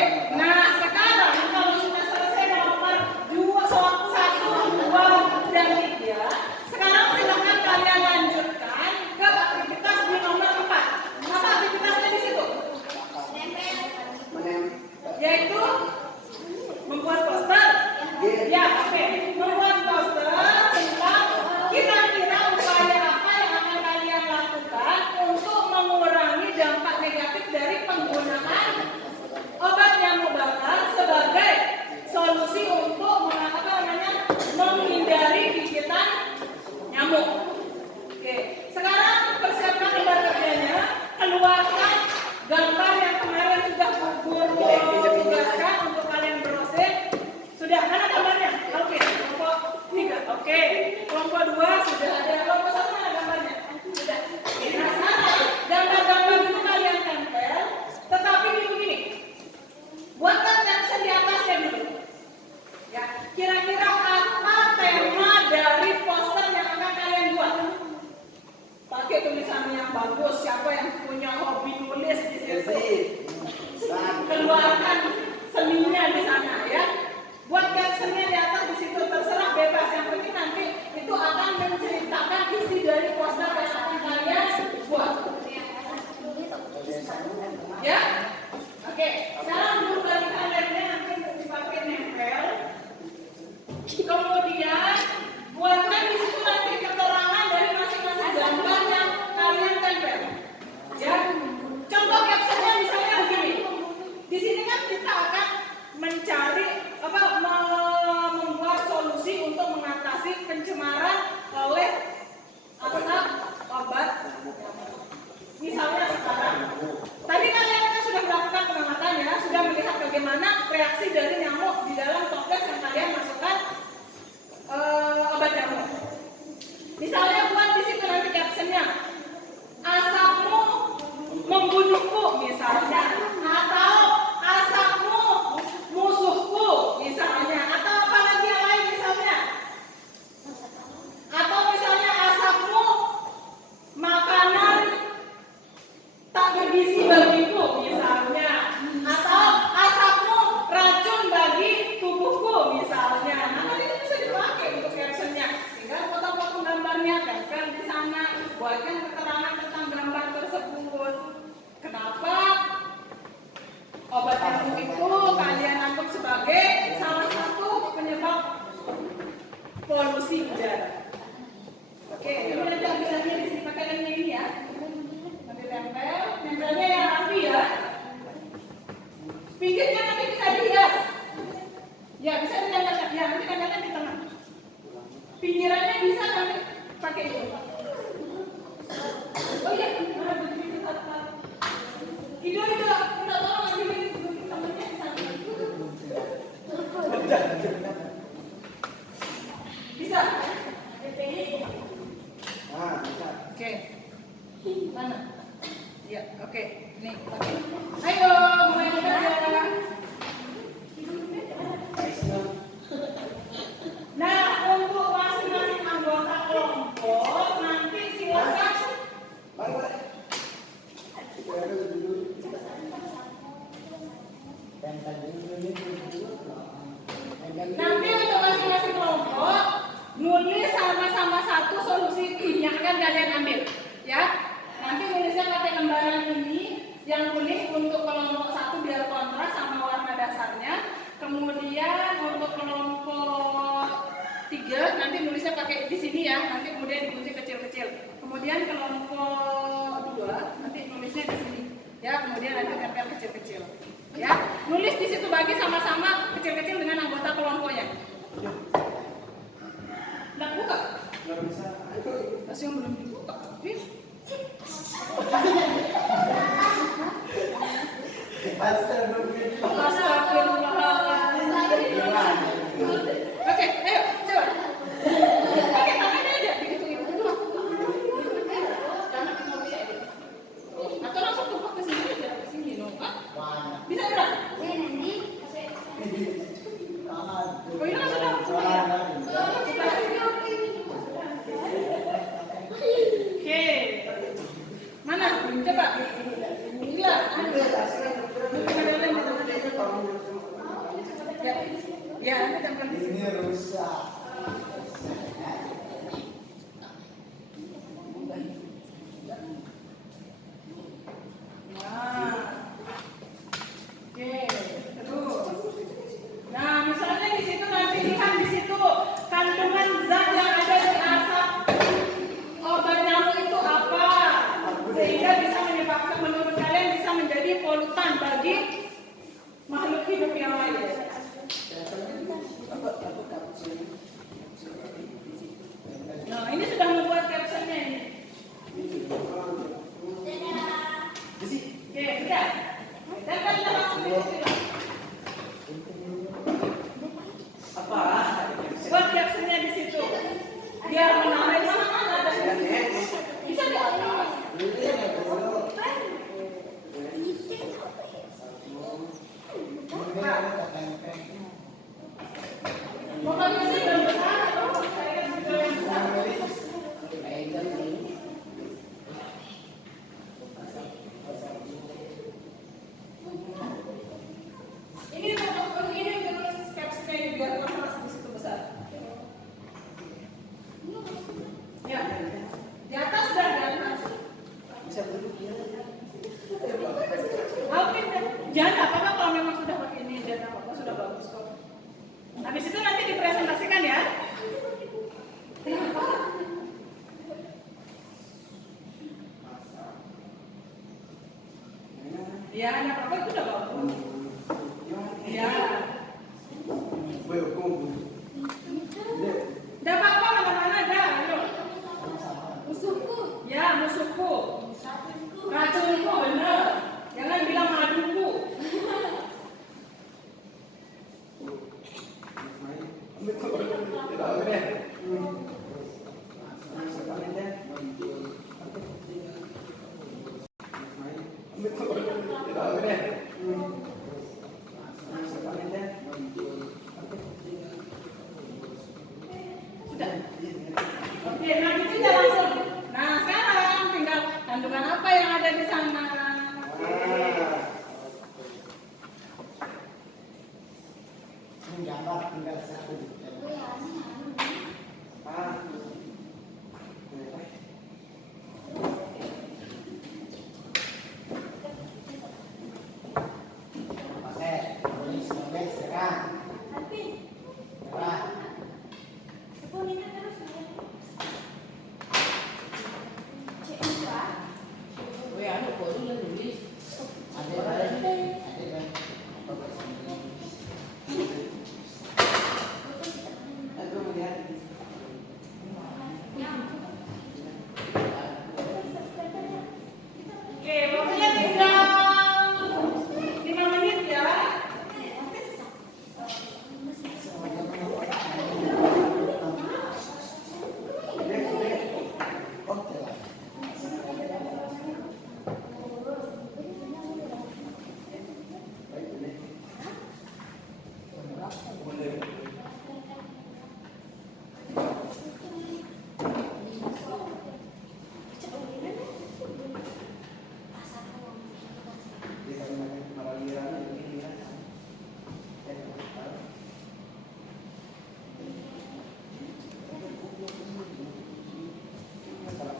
Oke, nah sekarang kalau sudah selesai nomor 1, 2, dan 3, sekarang silakan kalian lanjutkan ke aktivitas di nomor 4. Apa aktivitasnya di situ? Yaitu membuat poster. Ya, oke. Membuat poster tentang kira-kira upaya apa yang akan kalian lakukan untuk mengurangi dampak negatif dari penggunaan obat nyamuk bakar sebagai solusi untuk menghindari gigitan nyamuk. Oke, sekarang persiapkan lembar kerjanya, keluarkan gambar yang kemarin sudah guru tugaskan untuk kalian browsing. Sudah, mana gambarnya? Oke, kelompok 3. Oke, kelompok 2 sudah ada. Kelompok 1 mana gambarnya? Sudah. Oke, nah sekarang gambar-gambar itu kalian tempel, tetapi begini. Buatkan caption di atasnya dulu. Ya, kira-kira apa tema dari poster yang akan kalian buat? Pakai tulisan yang bagus. Siapa yang punya hobi nulis di situ? Keluarkan seninya di sana ya. Buat captionnya di atas di situ, terserah bebas. Yang penting nanti itu akan menceritakan isi dari poster yang akan kalian buat. Ya, oke. Sekarang dulu dari kalendernya nanti dipakai nempel. Kemudian buatkan di situ nanti keterangan dari masing-masing gambar yang kalian tempel. Ya, contoh captionnya misalnya begini. Di sini kan kita akan mencari membuat solusi untuk mengatasi pencemaran oleh asap obat. Misalnya sekarang, tadi kalian kan sudah melakukan pengamatan ya, sudah melihat bagaimana reaksi dari nyamuk di dalam toples yang kalian masukkan obat nyamuk. Misalnya buat di situ nanti captionnya, asapmu membunuhku misalnya, atau asapmu musuhku misalnya, atau apa lagi yang lain misalnya, atau misalnya asapmu makanan tak bergizi bagiku misalnya, atau asapmu racun bagi tubuhku misalnya. Nah, itu bisa dipakai untuk captionnya. Tinggal foto-foto gambarnya, tempel di sana, buatkan keterangan tentang gambar tersebut. Kenapa obat nyamuk itu kalian anggap sebagai salah satu penyebab polusi udara. Oke, ini nanti bisa dipakai lagi ini ya. Nanti tempel, tempelnya yang rapi ya. Pinggirnya nanti bisa dihias. Ya, bisa ditempelkan. Ya, nanti tempelnya di tengah. Pinggirannya bisa nanti pakai itu. Oh iya, mana begini satu. Itu tidak tolong ambil temannya di sana. Bisa? Bisa. Oke. Mana? Ya, oke. Nih, pakai. Ayo, mulai bekerja. Nah, untuk masing-masing anggota kelompok nanti silakan. Nanti untuk masing-masing kelompok nulis sama-sama satu solusi yang akan kalian ambil, ya. Nanti nulisnya pakai lembaran ini yang kuning untuk kelompok 1 biar kontras sama warna dasarnya. Kemudian untuk kelompok 3 nanti nulisnya pakai di sini ya. Nanti kemudian dikunci kecil-kecil. Kemudian kelompok 2 nanti nulisnya di sini, ya. Kemudian nanti tempel kecil-kecil. Ya, nulis di situ bagi sama-sama kecil-kecil dengan anggota kelompoknya. Nggak buka? Nggak bisa. Masih yang belum dibuka. Astagfirullahaladzim. Oke, ayo coba. Pakai tangannya aja digituin. Jangan nggak bisa ini. Atau langsung tumpah ke sini aja, ke sini dong. Bisa enggak? Oh ini langsung dong. Oke. Mana? Coba. Gila. tempel di sini dulu. Ya, nanti tempel di sini. Ini rusak. Nah, oke, terus. Nah, misalnya di situ nanti lihat di situ kandungan zat yang ada di asap obat nyamuk itu apa, sehingga bisa menyebabkan menurut kalian bisa menjadi polutan bagi makhluk hidup yang lain. Nah, ini sudah membuat captionnya ini. Oke, sudah. Dan kita langsung ke situ. Apa? Buat captionnya di situ. Biar menarik mana ada bisa di atas. Pokoknya sih yang besar atau saya juga yang besar. Ini tulis captionnya ini biar kontras di situ besar. Ya, di atas dan di atas. Bisa duduk ya. Oke, jangan apa-apa kalau memang sudah pakai ini dan apa-apa sudah bagus kok. Habis itu nanti dipresentasikan ya. Kenapa? Ya, ada apa-apa itu udah bagus. Ya, udah apa-apa mana-mana ada. Ayo. Musuhku, Ya, musuhku. racunku, Racunku bener. Jangan bilang maduku. Sudah. Oke, nah itu udah langsung. Nah, sekarang tinggal kandungan apa yang ada di sana. Gambar tinggal satu. Pakai tulis sobek sekarang. Alvin, Nah, sepuninnya terus ya. Cek dua. Aku melihat Oke, waktunya tinggal 5 menit ya.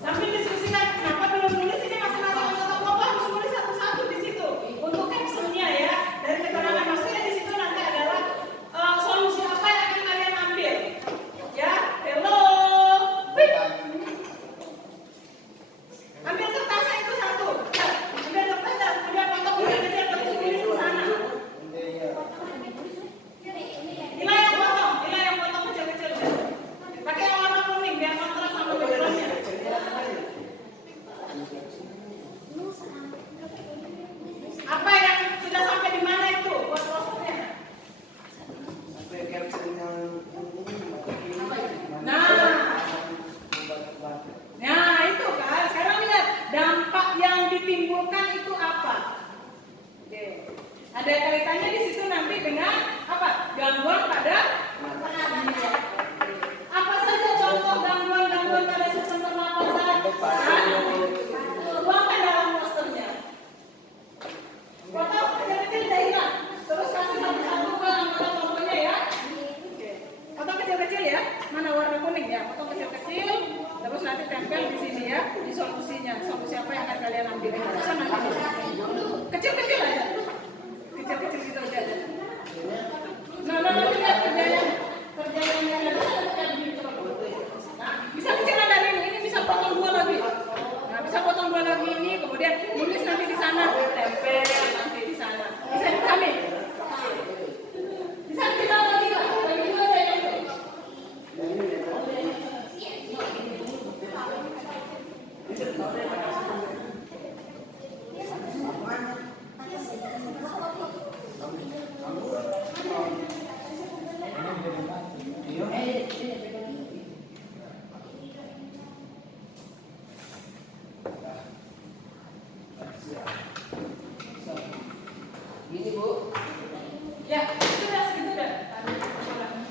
Sambil diskusikan kenapa belum nulis ini masing-masing anggota kelompok harus nulis satu-satu di situ untuk captionnya ya. Dari keterangan maksudnya di situ nanti adalah solusi apa yang akan kalian ambil. Ya, hello. Wih. Ambil kertasnya itu satu. Ya, ambil kertasnya, kemudian potong kemudian dia tulis di sana. Ila yang potong kecil-kecil. Pakai yang warna kuning biar kontras sama backgroundnya. Apa yang sudah sampai di mana itu buat posternya? sampai caption yang Nah itu kan, sekarang lihat dampak yang ditimbulkan itu apa? Oke. Ada kaitannya di situ nanti dengan apa? Gangguan pada pernapasan. Apa saja contoh gangguan-gangguan pada sistem pernapasan? Tuangkan dalam posternya. Foto kecil-kecil dah hilang. Terus kasih satu-satu ke anggota kelompok Ya, itu dah segitu dah. Ada persoalan.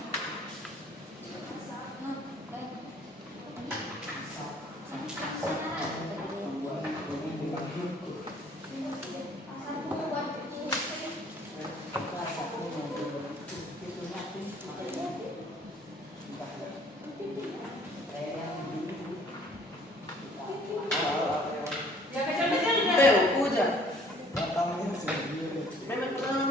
Ya kecil-kecil dah. Bel, hujan. Potongnya sendiri. Memang pegang.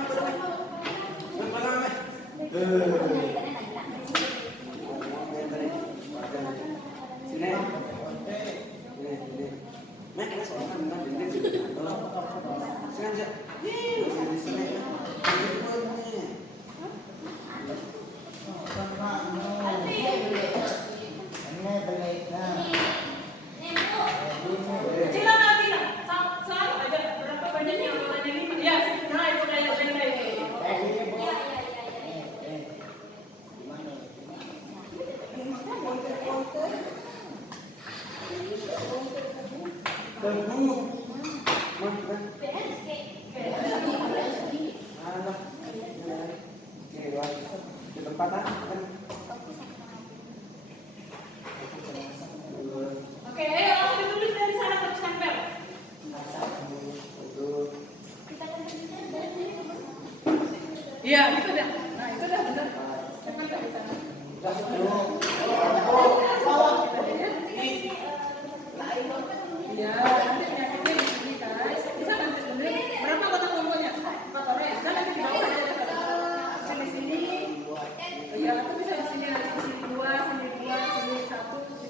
Sini. Sini. Mek, sengaja. Sini. Kecilan lagi lah. Selalu aja berapa banyaknya orang tanya lima. Ya, nah itu kayak Di tempat kan? Oke, ayo langsung ditulis dari sana ke stempel. Iya, itu dah. Nah, itu dah benar. Stempel dari sana. Iya, nanti penyakitnya di sini guys. Bisa nanti dulu. Berapa kotak kumpulnya? 4 orang ya? Bisa nanti di bawah aja. Di sini. Iya, aku bisa di sini ada sini 2, sini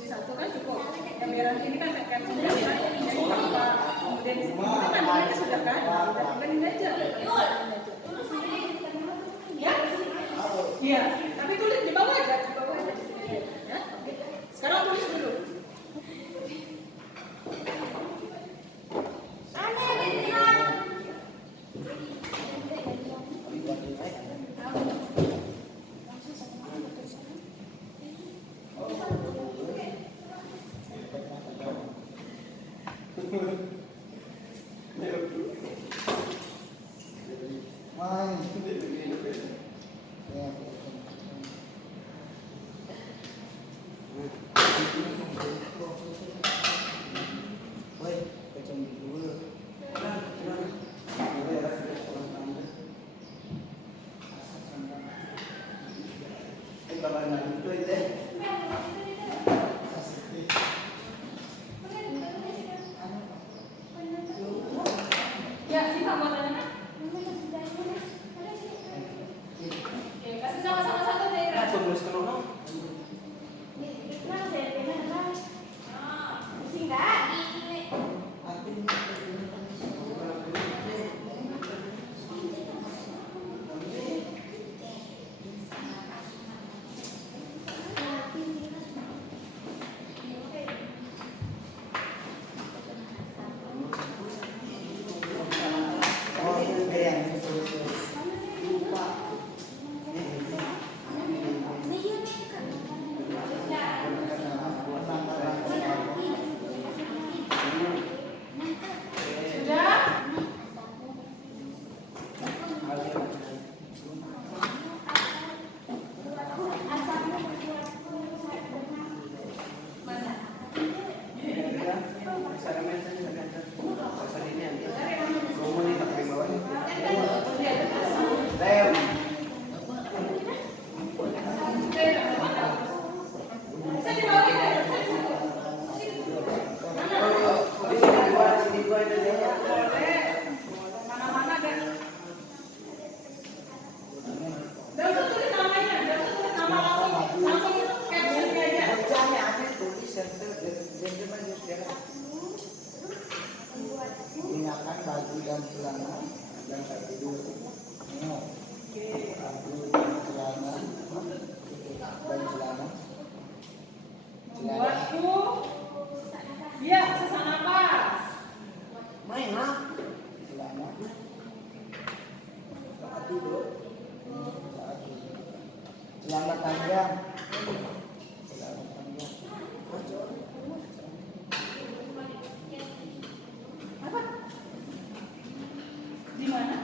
1 kan cukup. Yang merah ini kan tekan sudah kan. Jadi apa? Kemudian di sini kita kandungannya sudah kan. Udah tinggalin aja. Ya? Iya. Tapi tulis di bawah aja. Di bawah aja. Ya? Oke. Sekarang tulis dulu. Ya, sih Pak, mau tanya. Oke, kasih sama-sama satu deh. Tulis ke nono. Gunakan baju dan celana yang saya tidur. Baju dan celana Membuatku dia sesak napas. Main lah. celana saat tidur. Celana panjang. Di mana?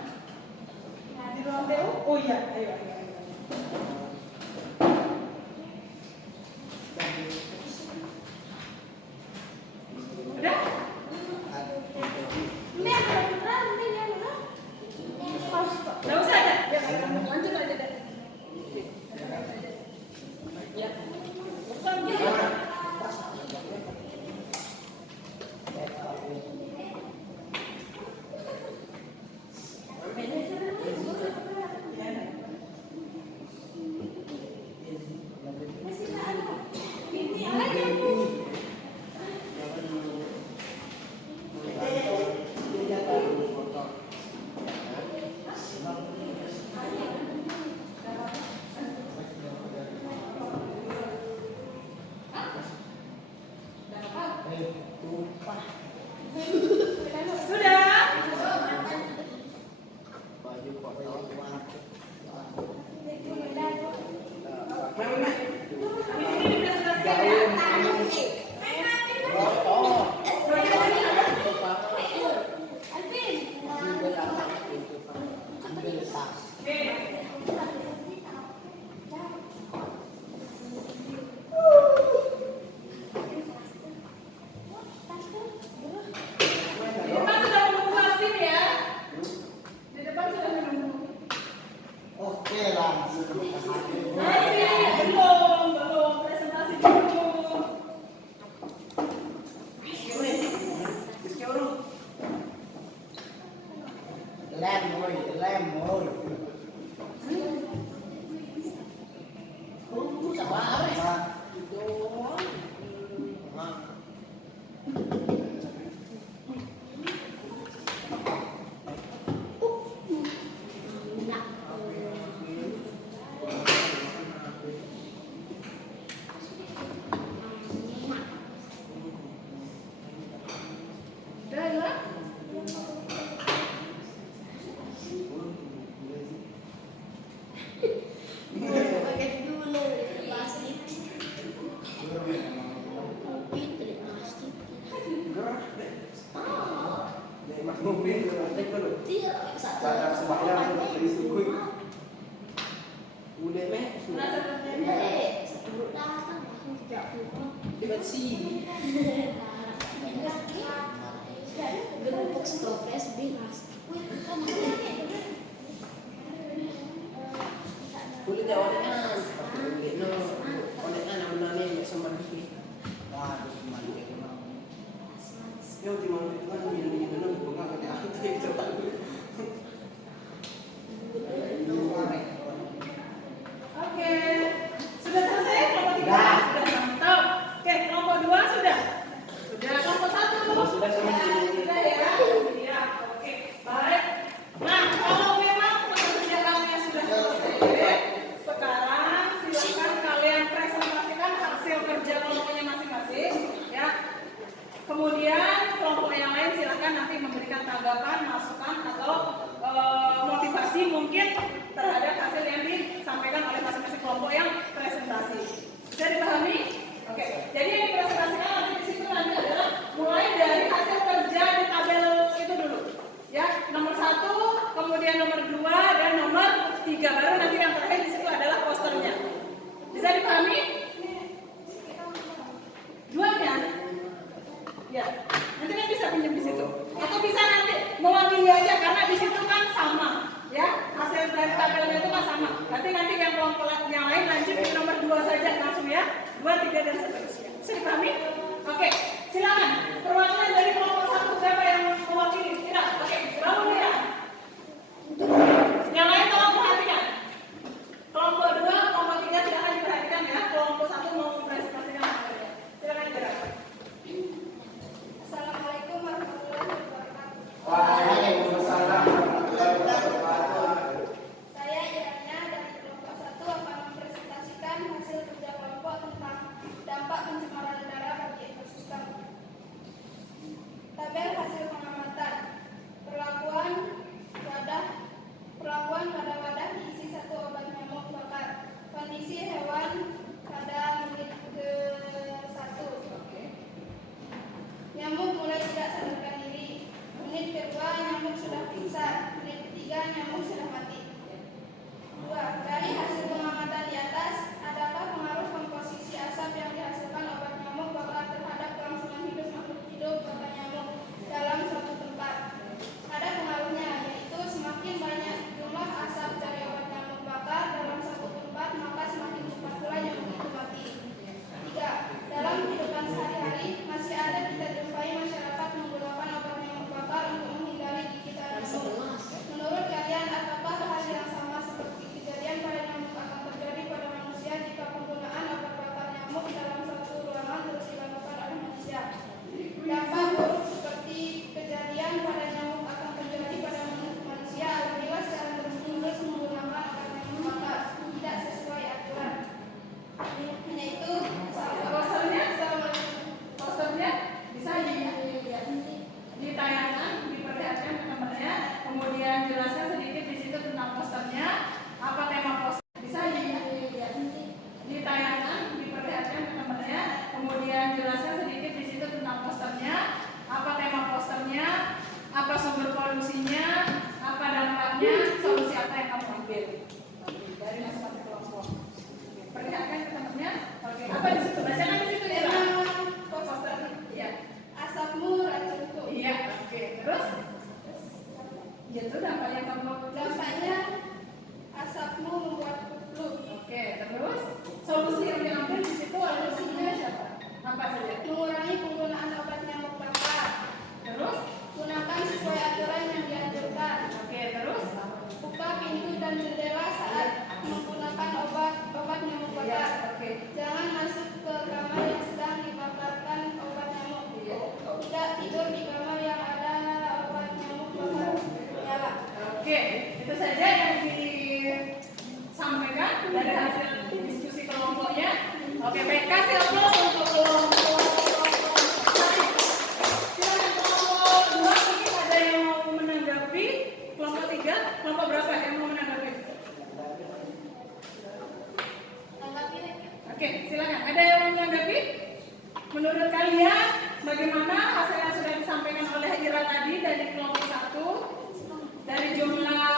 Di ruang TU? Oh iya, ayo, ayo, ayo. Udah? Nggak usah ada, ya, lanjut aja deh. Ya. Bukan gitu. Kemudian kelompok yang lain silahkan nanti memberikan tanggapan, masukan atau motivasi mungkin terhadap hasil yang disampaikan oleh masing-masing kelompok yang presentasi. Bisa dipahami? Oke. Jadi yang dipresentasikan nanti di situ nanti adalah mulai dari hasil kerja di tabel itu dulu. Ya, nomor 1, kemudian nomor 2 dan nomor 3. Baru nanti yang terakhir di situ adalah posternya. Bisa dipahami? Jualnya? Ya, nanti kan bisa pinjam di situ. Atau bisa nanti mewakili aja karena di situ kan sama, ya hasil dari tabelnya itu kan sama. Berarti nanti yang kelompok yang lain lanjut di nomor 2 saja langsung ya, 2, 3 dan seterusnya. Bisa dipahami? Oke, silakan. Perwakilan dari kelompok 1 siapa yang mewakili? Tidak. Oke, bangun ya. Yang lain tolong perhatikan. Kelompok 2, kelompok 3 silakan diperhatikan ya. Kelompok 1 mau mempresentasikan hasilnya. Silakan gerak. Assalamualaikum warahmatullahi wabarakatuh. Waalaikumsalam warahmatullahi wabarakatuh. Saya Irana dari kelompok 1 akan mempresentasikan hasil kerja kelompok tentang dampak pencemaran udara bagi ekosistem. Oke, silakan. Ada yang mau menanggapi? Menurut kalian bagaimana hasil yang sudah disampaikan oleh Ira tadi dari kelompok 1 dari jumlah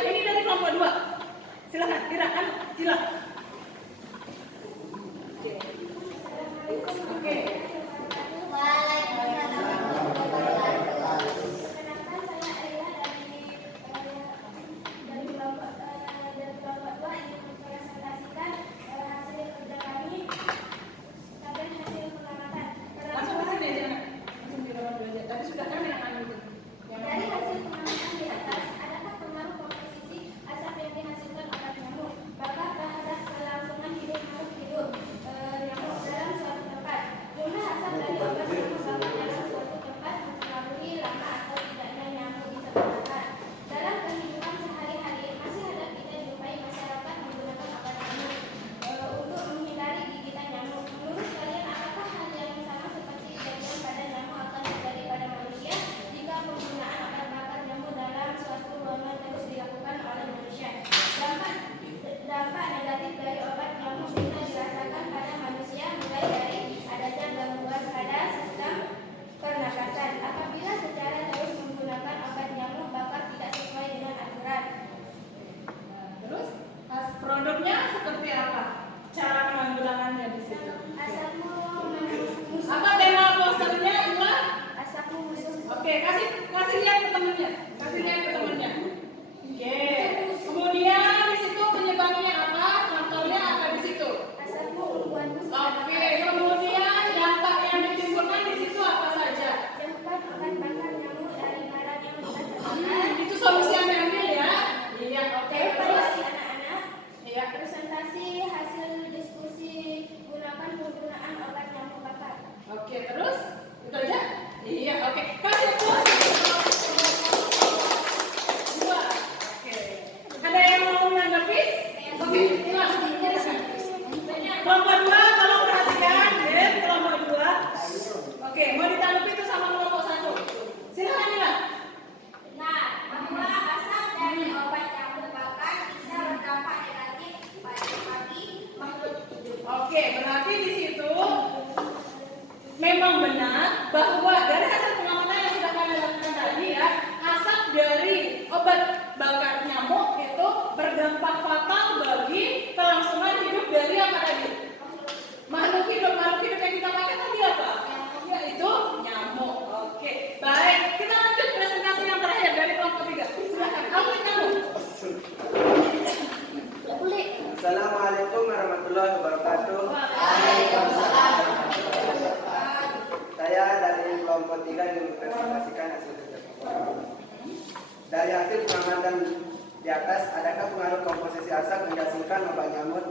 ini dari kelompok 2. Silakan, Ira kan? Silakan. Oke. Langsung ke sini aja. Langsung di ruang belajar. Tadi sudah kan yang anu itu. Dari hasil pengamatan di atas, adakah pengaruh komposisi asap yang dihasilkan oleh nyamuk bakar terhadap kelangsungan hidup makhluk hidup nyamuk dalam suatu tempat? Jumlah asap dari obat nyamuk bakar dalam suatu tempat mempengaruhi lama atau tidaknya nyamuk bisa berbakar. Dalam kehidupan sehari-hari, masih ada kita jumpai masyarakat menggunakan obat nyamuk untuk menghindari gigitan nyamuk. Menurut kalian, apakah hal yang sama seperti kejadian pada nyamuk akan terjadi pada manusia jika penggunaan obat bakar nyamuk dalam suatu ruangan terus dilakukan oleh manusia? Dampak negatif dari obat nyamuk bisa dirasakan pada manusia, mulai dari adanya gangguan pada sistem pernapasan apabila secara terus menggunakan obat nyamuk bakar tidak sesuai dengan aturan. Terus produknya seperti apa? Cara penanggulangannya di situ. Asapmu menusuk. Apa tema posternya? Ulang. Asapmu menusuk. Oke, kasih lihat ke temennya. Kasih lihat ke temennya. Oke. Kemudian di situ penyebabnya apa? Faktornya apa di situ? Asapmu membuatmu Oke. Kemudian dampak yang ditimbulkan di situ apa saja? jauhkan obat bakar nyamuk dari barat yang mudah terbakar. Itu solusi yang diambil ya. Iya. Oke. Terus. Evaluasi anak-anak. Iya. Presentasi hasil diskusi gunakan penggunaan obat nyamuk bakar. Oke. Terus. Itu aja. Iya. Oke. Kasih plus. Dua. Oke. Ada yang mau menanggapi? Oke. Silakan. Kelompok 2 tolong perhatikan, ya. Kelompok 2. Oke, mau ditanggapi itu sama kelompok 1. Silakan Nila. Benar, bahwa asap dari obat nyamuk bakar bisa berdampak negatif bagi makhluk hidup. Oke, berarti di situ memang benar bahwa dari hasil pengamatan yang sudah kalian lakukan tadi ya, asap dari obat bakar nyamuk itu berdampak fatal bagi kelangsungan hidup dari apa tadi? Makhluk hidup yang kita pakai tadi apa? Yaitu nyamuk. Oke, baik. Kita lanjut presentasi yang terakhir dari kelompok 3. Silakan. Alvin kamu. Assalamualaikum warahmatullahi wabarakatuh. Saya dari kelompok 3 yang mempresentasikan hasil kerja kelompok. Dari hasil pengamatan di atas, adakah pengaruh komposisi asap yang dihasilkan obat nyamuk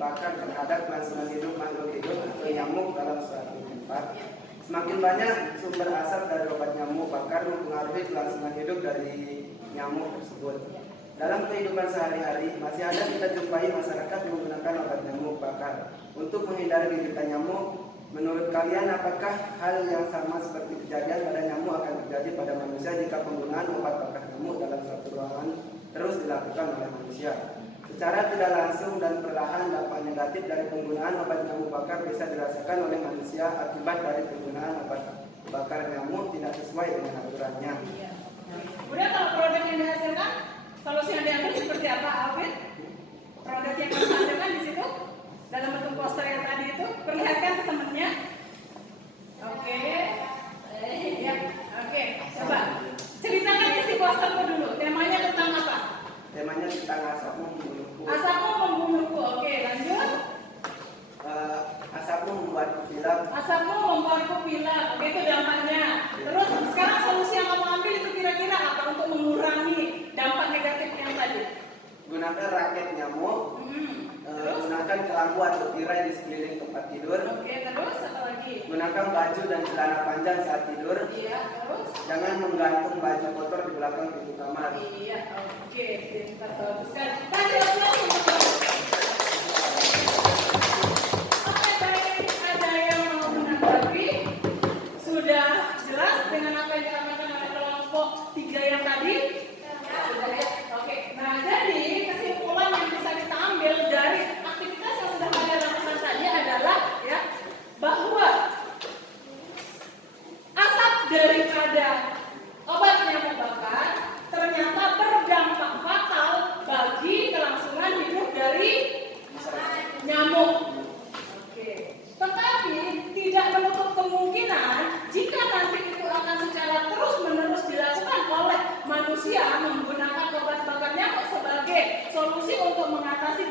bakar terhadap kelangsungan hidup makhluk hidup atau nyamuk dalam suatu tempat? Semakin banyak sumber asap dari obat nyamuk bakar mempengaruhi kelangsungan hidup dari nyamuk tersebut. Dalam kehidupan sehari-hari, masih ada kita jumpai masyarakat menggunakan obat nyamuk bakar untuk menghindari gigitan nyamuk. Menurut kalian, apakah hal yang sama seperti kejadian pada nyamuk akan terjadi pada manusia jika penggunaan obat bakar nyamuk dalam suatu ruangan terus dilakukan oleh manusia? Secara tidak langsung dan perlahan, dampak negatif dari penggunaan obat nyamuk bakar bisa dirasakan oleh manusia akibat dari penggunaan obat bakar nyamuk tidak sesuai dengan aturannya. Udah, kalau produk yang dihasilkan, solusi yang diambil seperti apa, Alvin? Produk yang dihasilkan di situ dalam bentuk poster yang tadi itu, perlihatkan ke temannya. Oke. Ya. Oke. Coba ceritakan isi posterku dulu. Temanya tentang apa? Temanya tentang asapmu membunuhku. Asapmu membunuhku. Oke, lanjut. Asapmu membuatku pilek. Asapmu membuatku pilek. Oke, itu dampaknya. Terus sekarang solusi yang kamu ambil itu kira-kira apa untuk mengurangi dampak negatif yang tadi? Gunakan raket nyamuk. Gunakan kelambu atau tirai di sekeliling tempat tidur. Oke, terus apa lagi? Gunakan baju dan celana panjang saat tidur. Iya, terus? Jangan menggantung baju kotor di belakang pintu kamar. Iya, oke, pintar, bagus sekali. Kasih aplaus untuk kamu. Oke, baik, ada yang mau menanggapi? Sudah jelas dengan apa yang dikatakan oleh kelompok 3 yang tadi? Sudah ya? Oke, nah jadi kesimpulan yang bisa kita ambil dari aktivitas yang sudah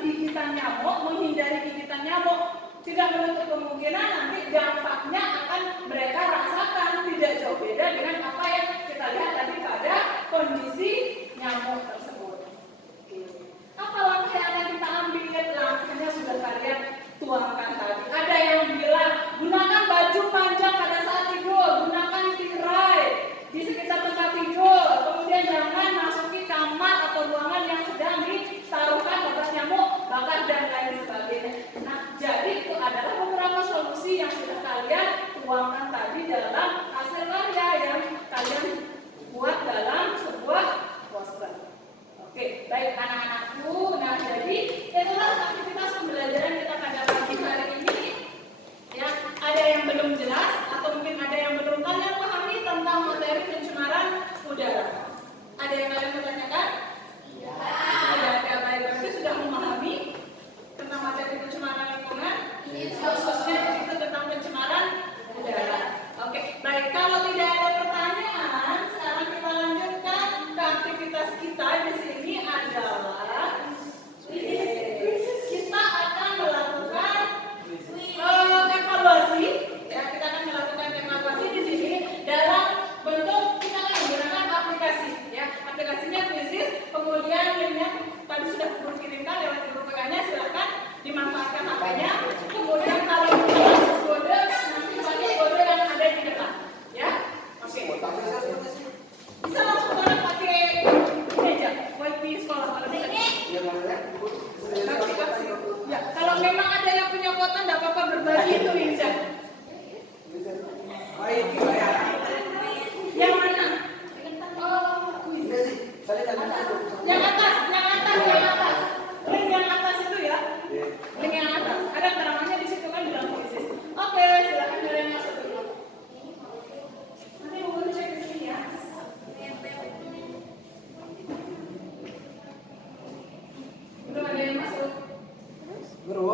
gigitan nyamuk, menghindari gigitan nyamuk. Tidak menutup kemungkinan nanti dampaknya akan mereka rasakan tidak jauh beda dengan apa yang kita lihat tadi pada kondisi nyamuk tersebut. Apa langkah yang akan kita ambil? Langkahnya sudah kalian tuangkan tadi. Ada yang bilang gunakan baju panjang pada saat tidur, gunakan tirai di sekitar tempat tidur, kemudian jangan masuki kamar atau ruangan yang sedang ditaruhkan obat nyamuk, bakar dan lain sebagainya. Nah, jadi itu adalah beberapa solusi yang sudah kalian tuangkan tadi dalam hasil karya yang kalian buat dalam sebuah poster. Oke, baik anak-anakku. Nah, jadi itulah aktivitas pembelajaran kita pada pagi hari ini. Ya, ada yang belum jelas atau mungkin ada yang belum kalian pahami tentang materi pencemaran udara. Ada yang kalian pertanyakan? Ya. Ada baik berarti sudah memahami tentang materi pencemaran lingkungan, khususnya itu tentang pencemaran udara. Oke, baik. Kalau tidak ada pertanyaan, sekarang kita lanjutkan ke aktivitas kita di sini adalah kita akan melakukan evaluasi. Ya, kita akan melakukan evaluasi di sini dalam bentuk kita akan menggunakan aplikasi. Ya, aplikasinya Quizzes. Kemudian linknya tadi sudah Guru kirimkan lewat Guru PK-nya, silakan dimanfaatkan HP-nya. Kemudian kalau kita akses kode, nanti pakai kode yang ada di depan. Ya, oke. Bisa langsung banget pakai meja, wifi sekolah kalau bisa. Ya, kalau memang ada yang punya kuota, tidak apa-apa berbagi itu Indah. Yang mana? Yang atas. Link yang atas itu ya. Link yang atas. Ada keterangannya di situ kan bilang krisis. Oke, silakan kalian masuk dulu. Nanti mau cek di sini ya. Belum ada yang masuk. Guru.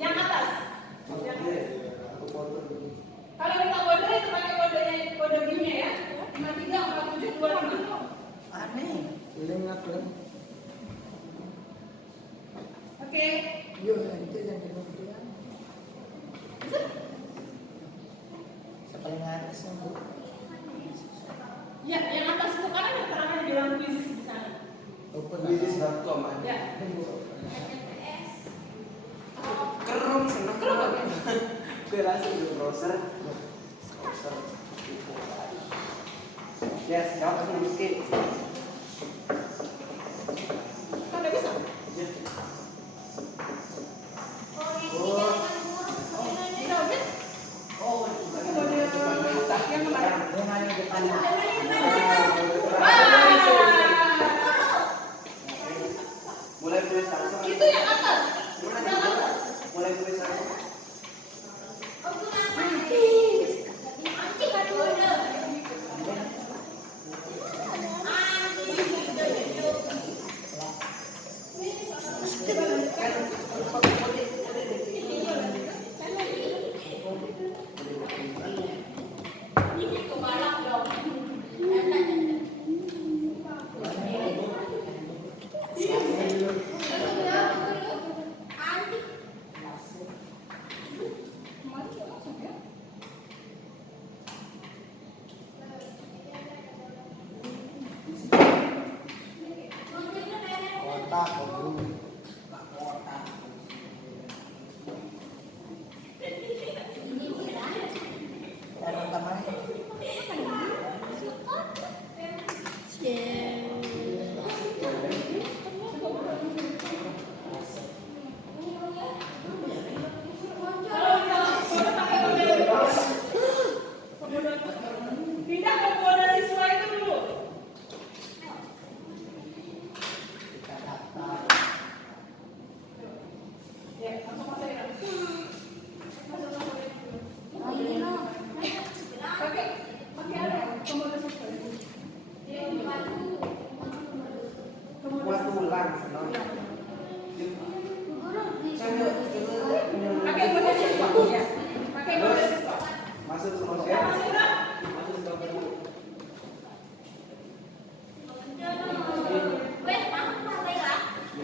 Yang atas. Kalau kita kode itu pakai kode BIM-nya ya. 534725. Aneh. Belum ngapain? Oke. Yuk, itu yang kemudian. Siapa yang atas yang Bu? Ya, yang atas itu kan ada keterangan bilang Quizzes di sana. Quizzes.com ada. Ya. Kerum seneng kerum. Gue langsung di browser. Yes, jawab aku miskin. Kan bisa? Ya. Bisa oke? Yang kemarin. Yang hanya depannya. Mulai tulis langsung. Itu yang atas. Mulai tulis langsung. Kotak, guru. Kotak. Ada tambahin. Pindah ke kode siswa itu dulu. Kita daftar. Ya, langsung masuk ya. Pakai apa? Kode siswa. Buat tulang seneng. Pakai kode siswa ya. Pakai kode siswa. Masuk semua Ya, ya. masuk dah. Masuk semua. Ya.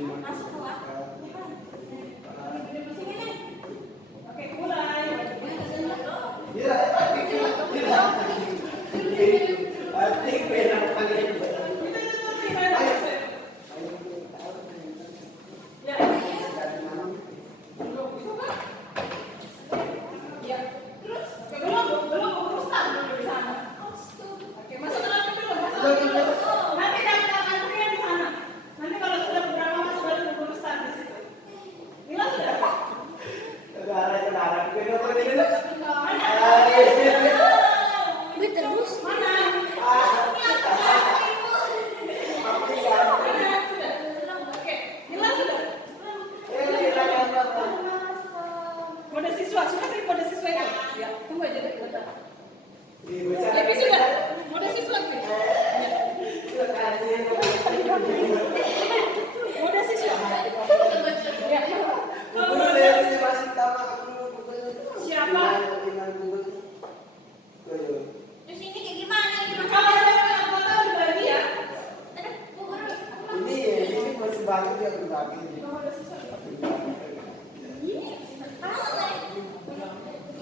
masih baru dia berbagi.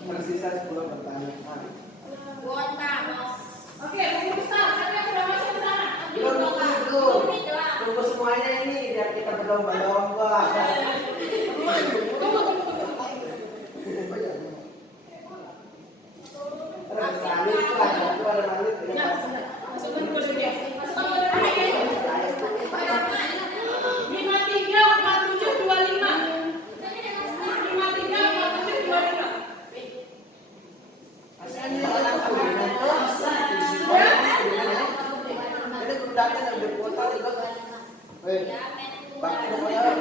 Tersisa 10 pertanyaan. Oke, Bu Ustaz, siapa yang sudah masuk ke sana? Belum. Tunggu semuanya ini biar kita berlomba-lomba. Terus salib lah, itu ada salib. Masukkan kode dia. Masukkan kode dia. 534725. 534725. Ini kudanya yang berkuota juga. Bakti saya.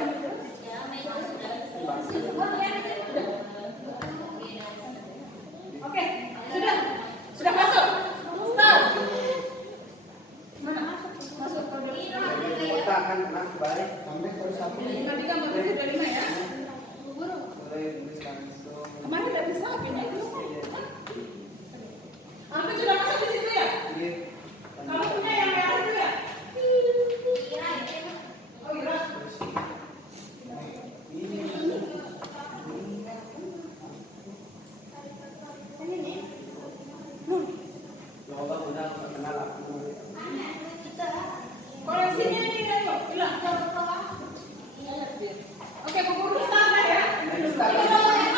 Oke, sudah masuk. Start. Mana? Masuk kode. Kuota akan kena balik. Sampai terus sampai. 534725 ya. Boleh tulis langsung. Kemarin udah bisa pindah itu. Aku sudah masuk di situ ya? Iya. Kamu punya yang merah itu ya? Oh iya. Loba udah kenal aku. Koleksinya ini ayo, bilang. Oke, buku dulu sana ya. Pakai fotonya.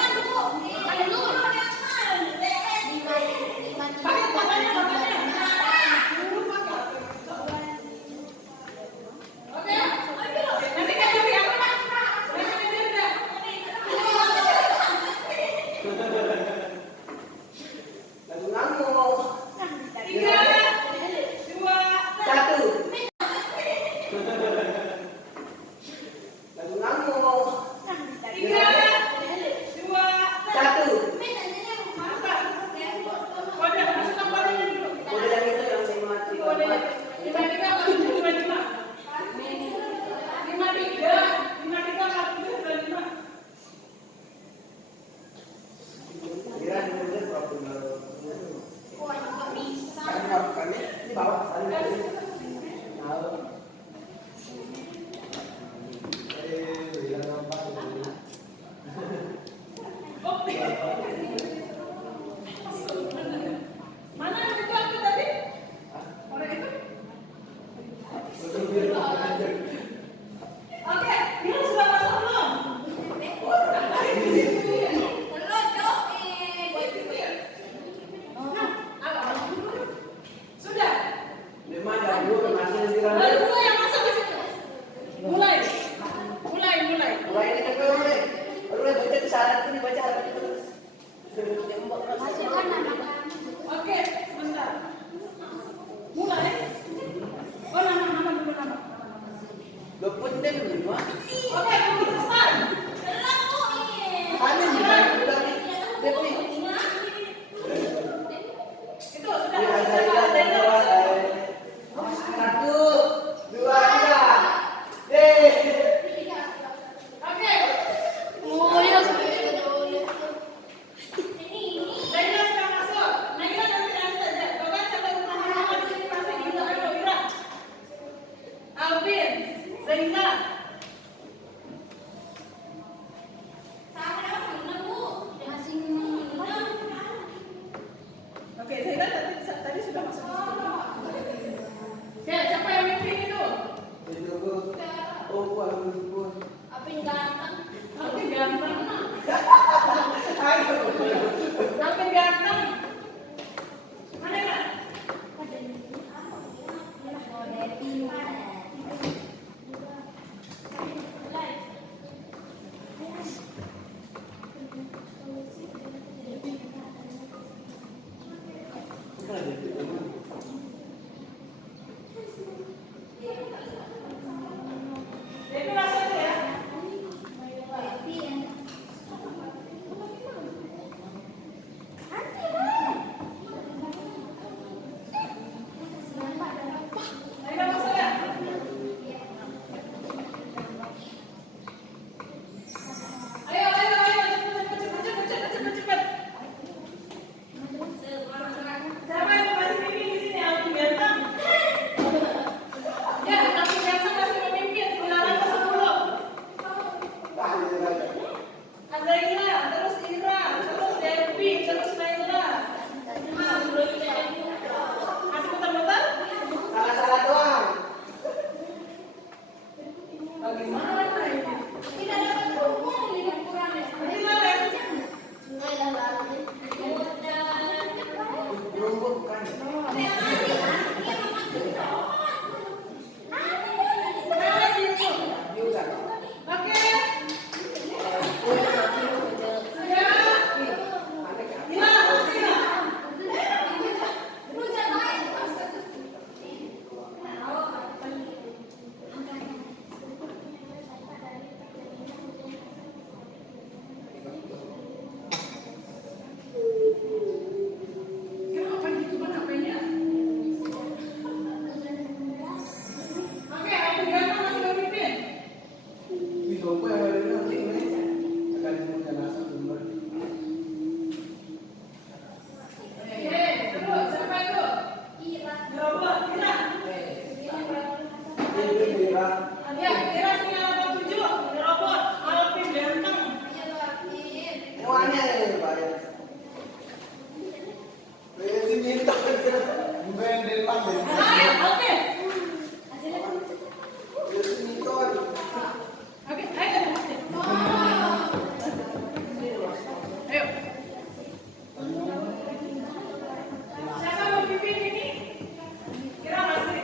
Oke. Nanti kan curi aku. Nanti kan curi dah. Lagu ngamuk. 3, 2, 1. Lagu ngamuk. 3, 2, 1. masukkan. Kode, masukkan kodenya dulu. Udah yang itu yang saya mati. Kode 534725. 534725. Kira ini problem. Kan kami di bawah sana. Mana itu aku tadi? Orang itu? Oke, dia sudah masuk belum? Sudah. Memang ada dua masih di Baru dalam. dua yang masuk di situ. Mulai. Mulai ini kan mulai. Baru baca di syarat ini baca harap terus. Oke, sebentar. Mulai. Oh, nama dulu nama. Lo punten dulu mah. Oke, kita start. Ada di dalam depi. Itu sudah Ini masuk. ada 1, 2, 3. Oke. Zainal sudah masuk. Naila nanti saja. Bapak sampai rumah Muhammad di sini masih di belakang Ira. Alvin, Zainal. Oke, Zainal tadi sudah masuk. Ya, siapa yang mimpin itu? Oh, ampun. Alvin ganteng. Alvin ganteng. Mana ya? Devi masuk itu ya. Naila masuk ya. Bagaimana ini? Tidak dapat berhubung dengan Quran. Gimana? Berumur bukan? Juga. Oke. Kenapa gitu kan HP-nya? Oke, aku gantung masih berpimpin. Bisa apa yang hari ini nanti ini akan dimulai langsung dulu. Oke, terus siapa itu? Gerobak, Kira. Ini Bira. Ya, Kira 987. Gerobak, Alvin Benteng. Semuanya ini bayar. Sini tak bukan depan deh. Ayo, Alvin. Sini tuan. Oke, ayo. Ayo. Siapa mau pimpin ini? Kira masih.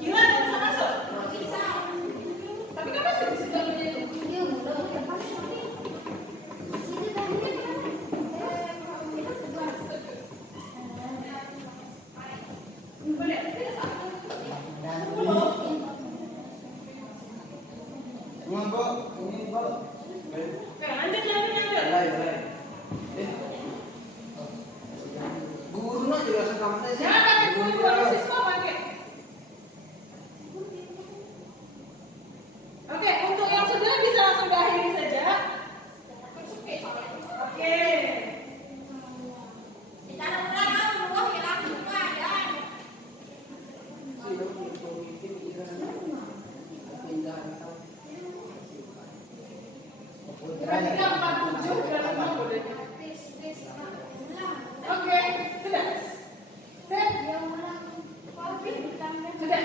Gila, nggak bisa masuk. Tapi kan masih di situ itu. Boleh. Ngombo, ini ngombo. Oke, lanjut lagi lanjut. Mulai, mulai. Guru juga suka mana sih? Jangan pakai guru, kalau siswa pakai. Oke, untuk yang sudah bisa langsung diakhiri saja. Oke. Kira-kira 47 dan 5 boleh. Oke, sudah. Set. Sudah.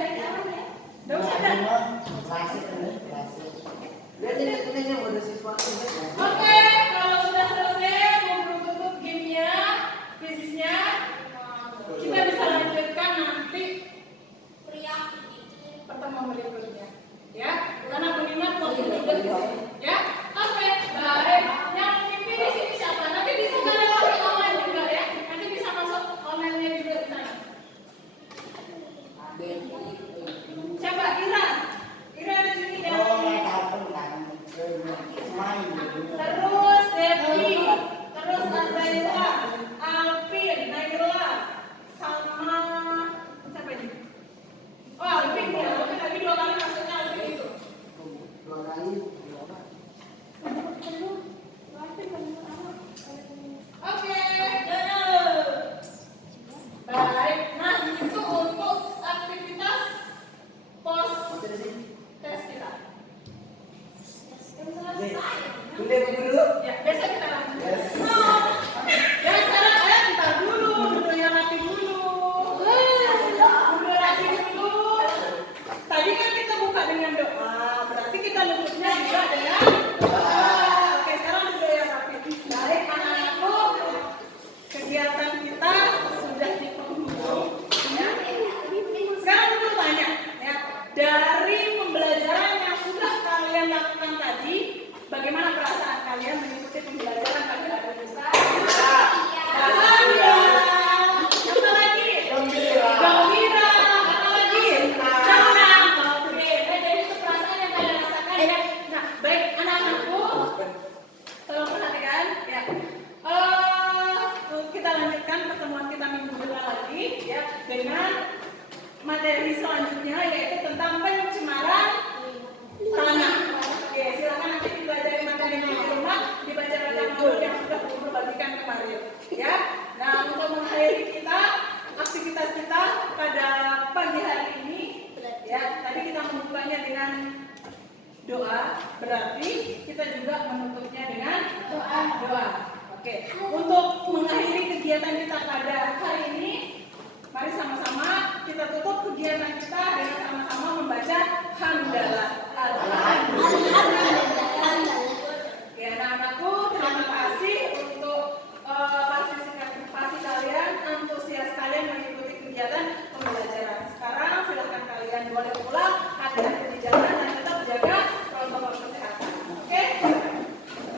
Udah usah dah. Klasik ini, klasik. Lihat ini yang ada siswa ini. Oke, kalau sudah selesai mau tutup gamenya, fisiknya, kita bisa lanjutkan nanti pertemuan berikutnya, ya. Karena mengingat waktu juga di sini, ya. Oke, baik. Yang memimpin di sini siapa? Nanti bisa lewat online juga ya. Nanti bisa masuk online-nya juga di sana. Siapa? Ira. Ira di sini ya. Terus Devi, terus Azaila, Alvin, Naila, sama siapa ini? Oh Alvin ya, Alvin tadi 2 kali masuknya Alvin itu. 2 kali. Oke, baik. Nah itu untuk aktivitas pos tes kita. Boleh dulu. Ya, besok kita lanjut. Yes. Ya sekarang kita dulu, dulu yang rapi dulu. Dulu rapi dulu. Tadi kan kita buka dengan doa, berarti kita nutupnya juga dengan doa. Oke, sekarang dulu yang rapi. Baik anak-anakku, kegiatan kita sudah di penghujung. Ya. Sekarang dulu tanya, ya dari pembelajaran yang sudah kalian lakukan tadi, bagaimana perasaan kalian mengikuti pembelajaran pada hari ini? Bahagia. Apa lagi? Gembira. Apa lagi? Senang. Oke. Nah, jadi itu perasaan yang kalian rasakan ya. Nah, baik anak-anakku, tolong perhatikan ya. Kita lanjutkan pertemuan kita minggu depan lagi ya dengan materi selanjutnya yaitu tentang pencemaran tanah. Oke, silakan nanti dipelajari materinya di rumah, dibaca-baca dulu yang sudah dibagikan kemarin. Ya, nah untuk mengakhiri kita aktivitas kita pada pagi hari ini, ya tadi kita membukanya dengan doa, berarti kita juga menutupnya dengan doa. Oke, untuk mengakhiri kegiatan kita pada hari ini, mari sama-sama kita tutup kegiatan kita dengan sama-sama membaca hamdalah. Arahan.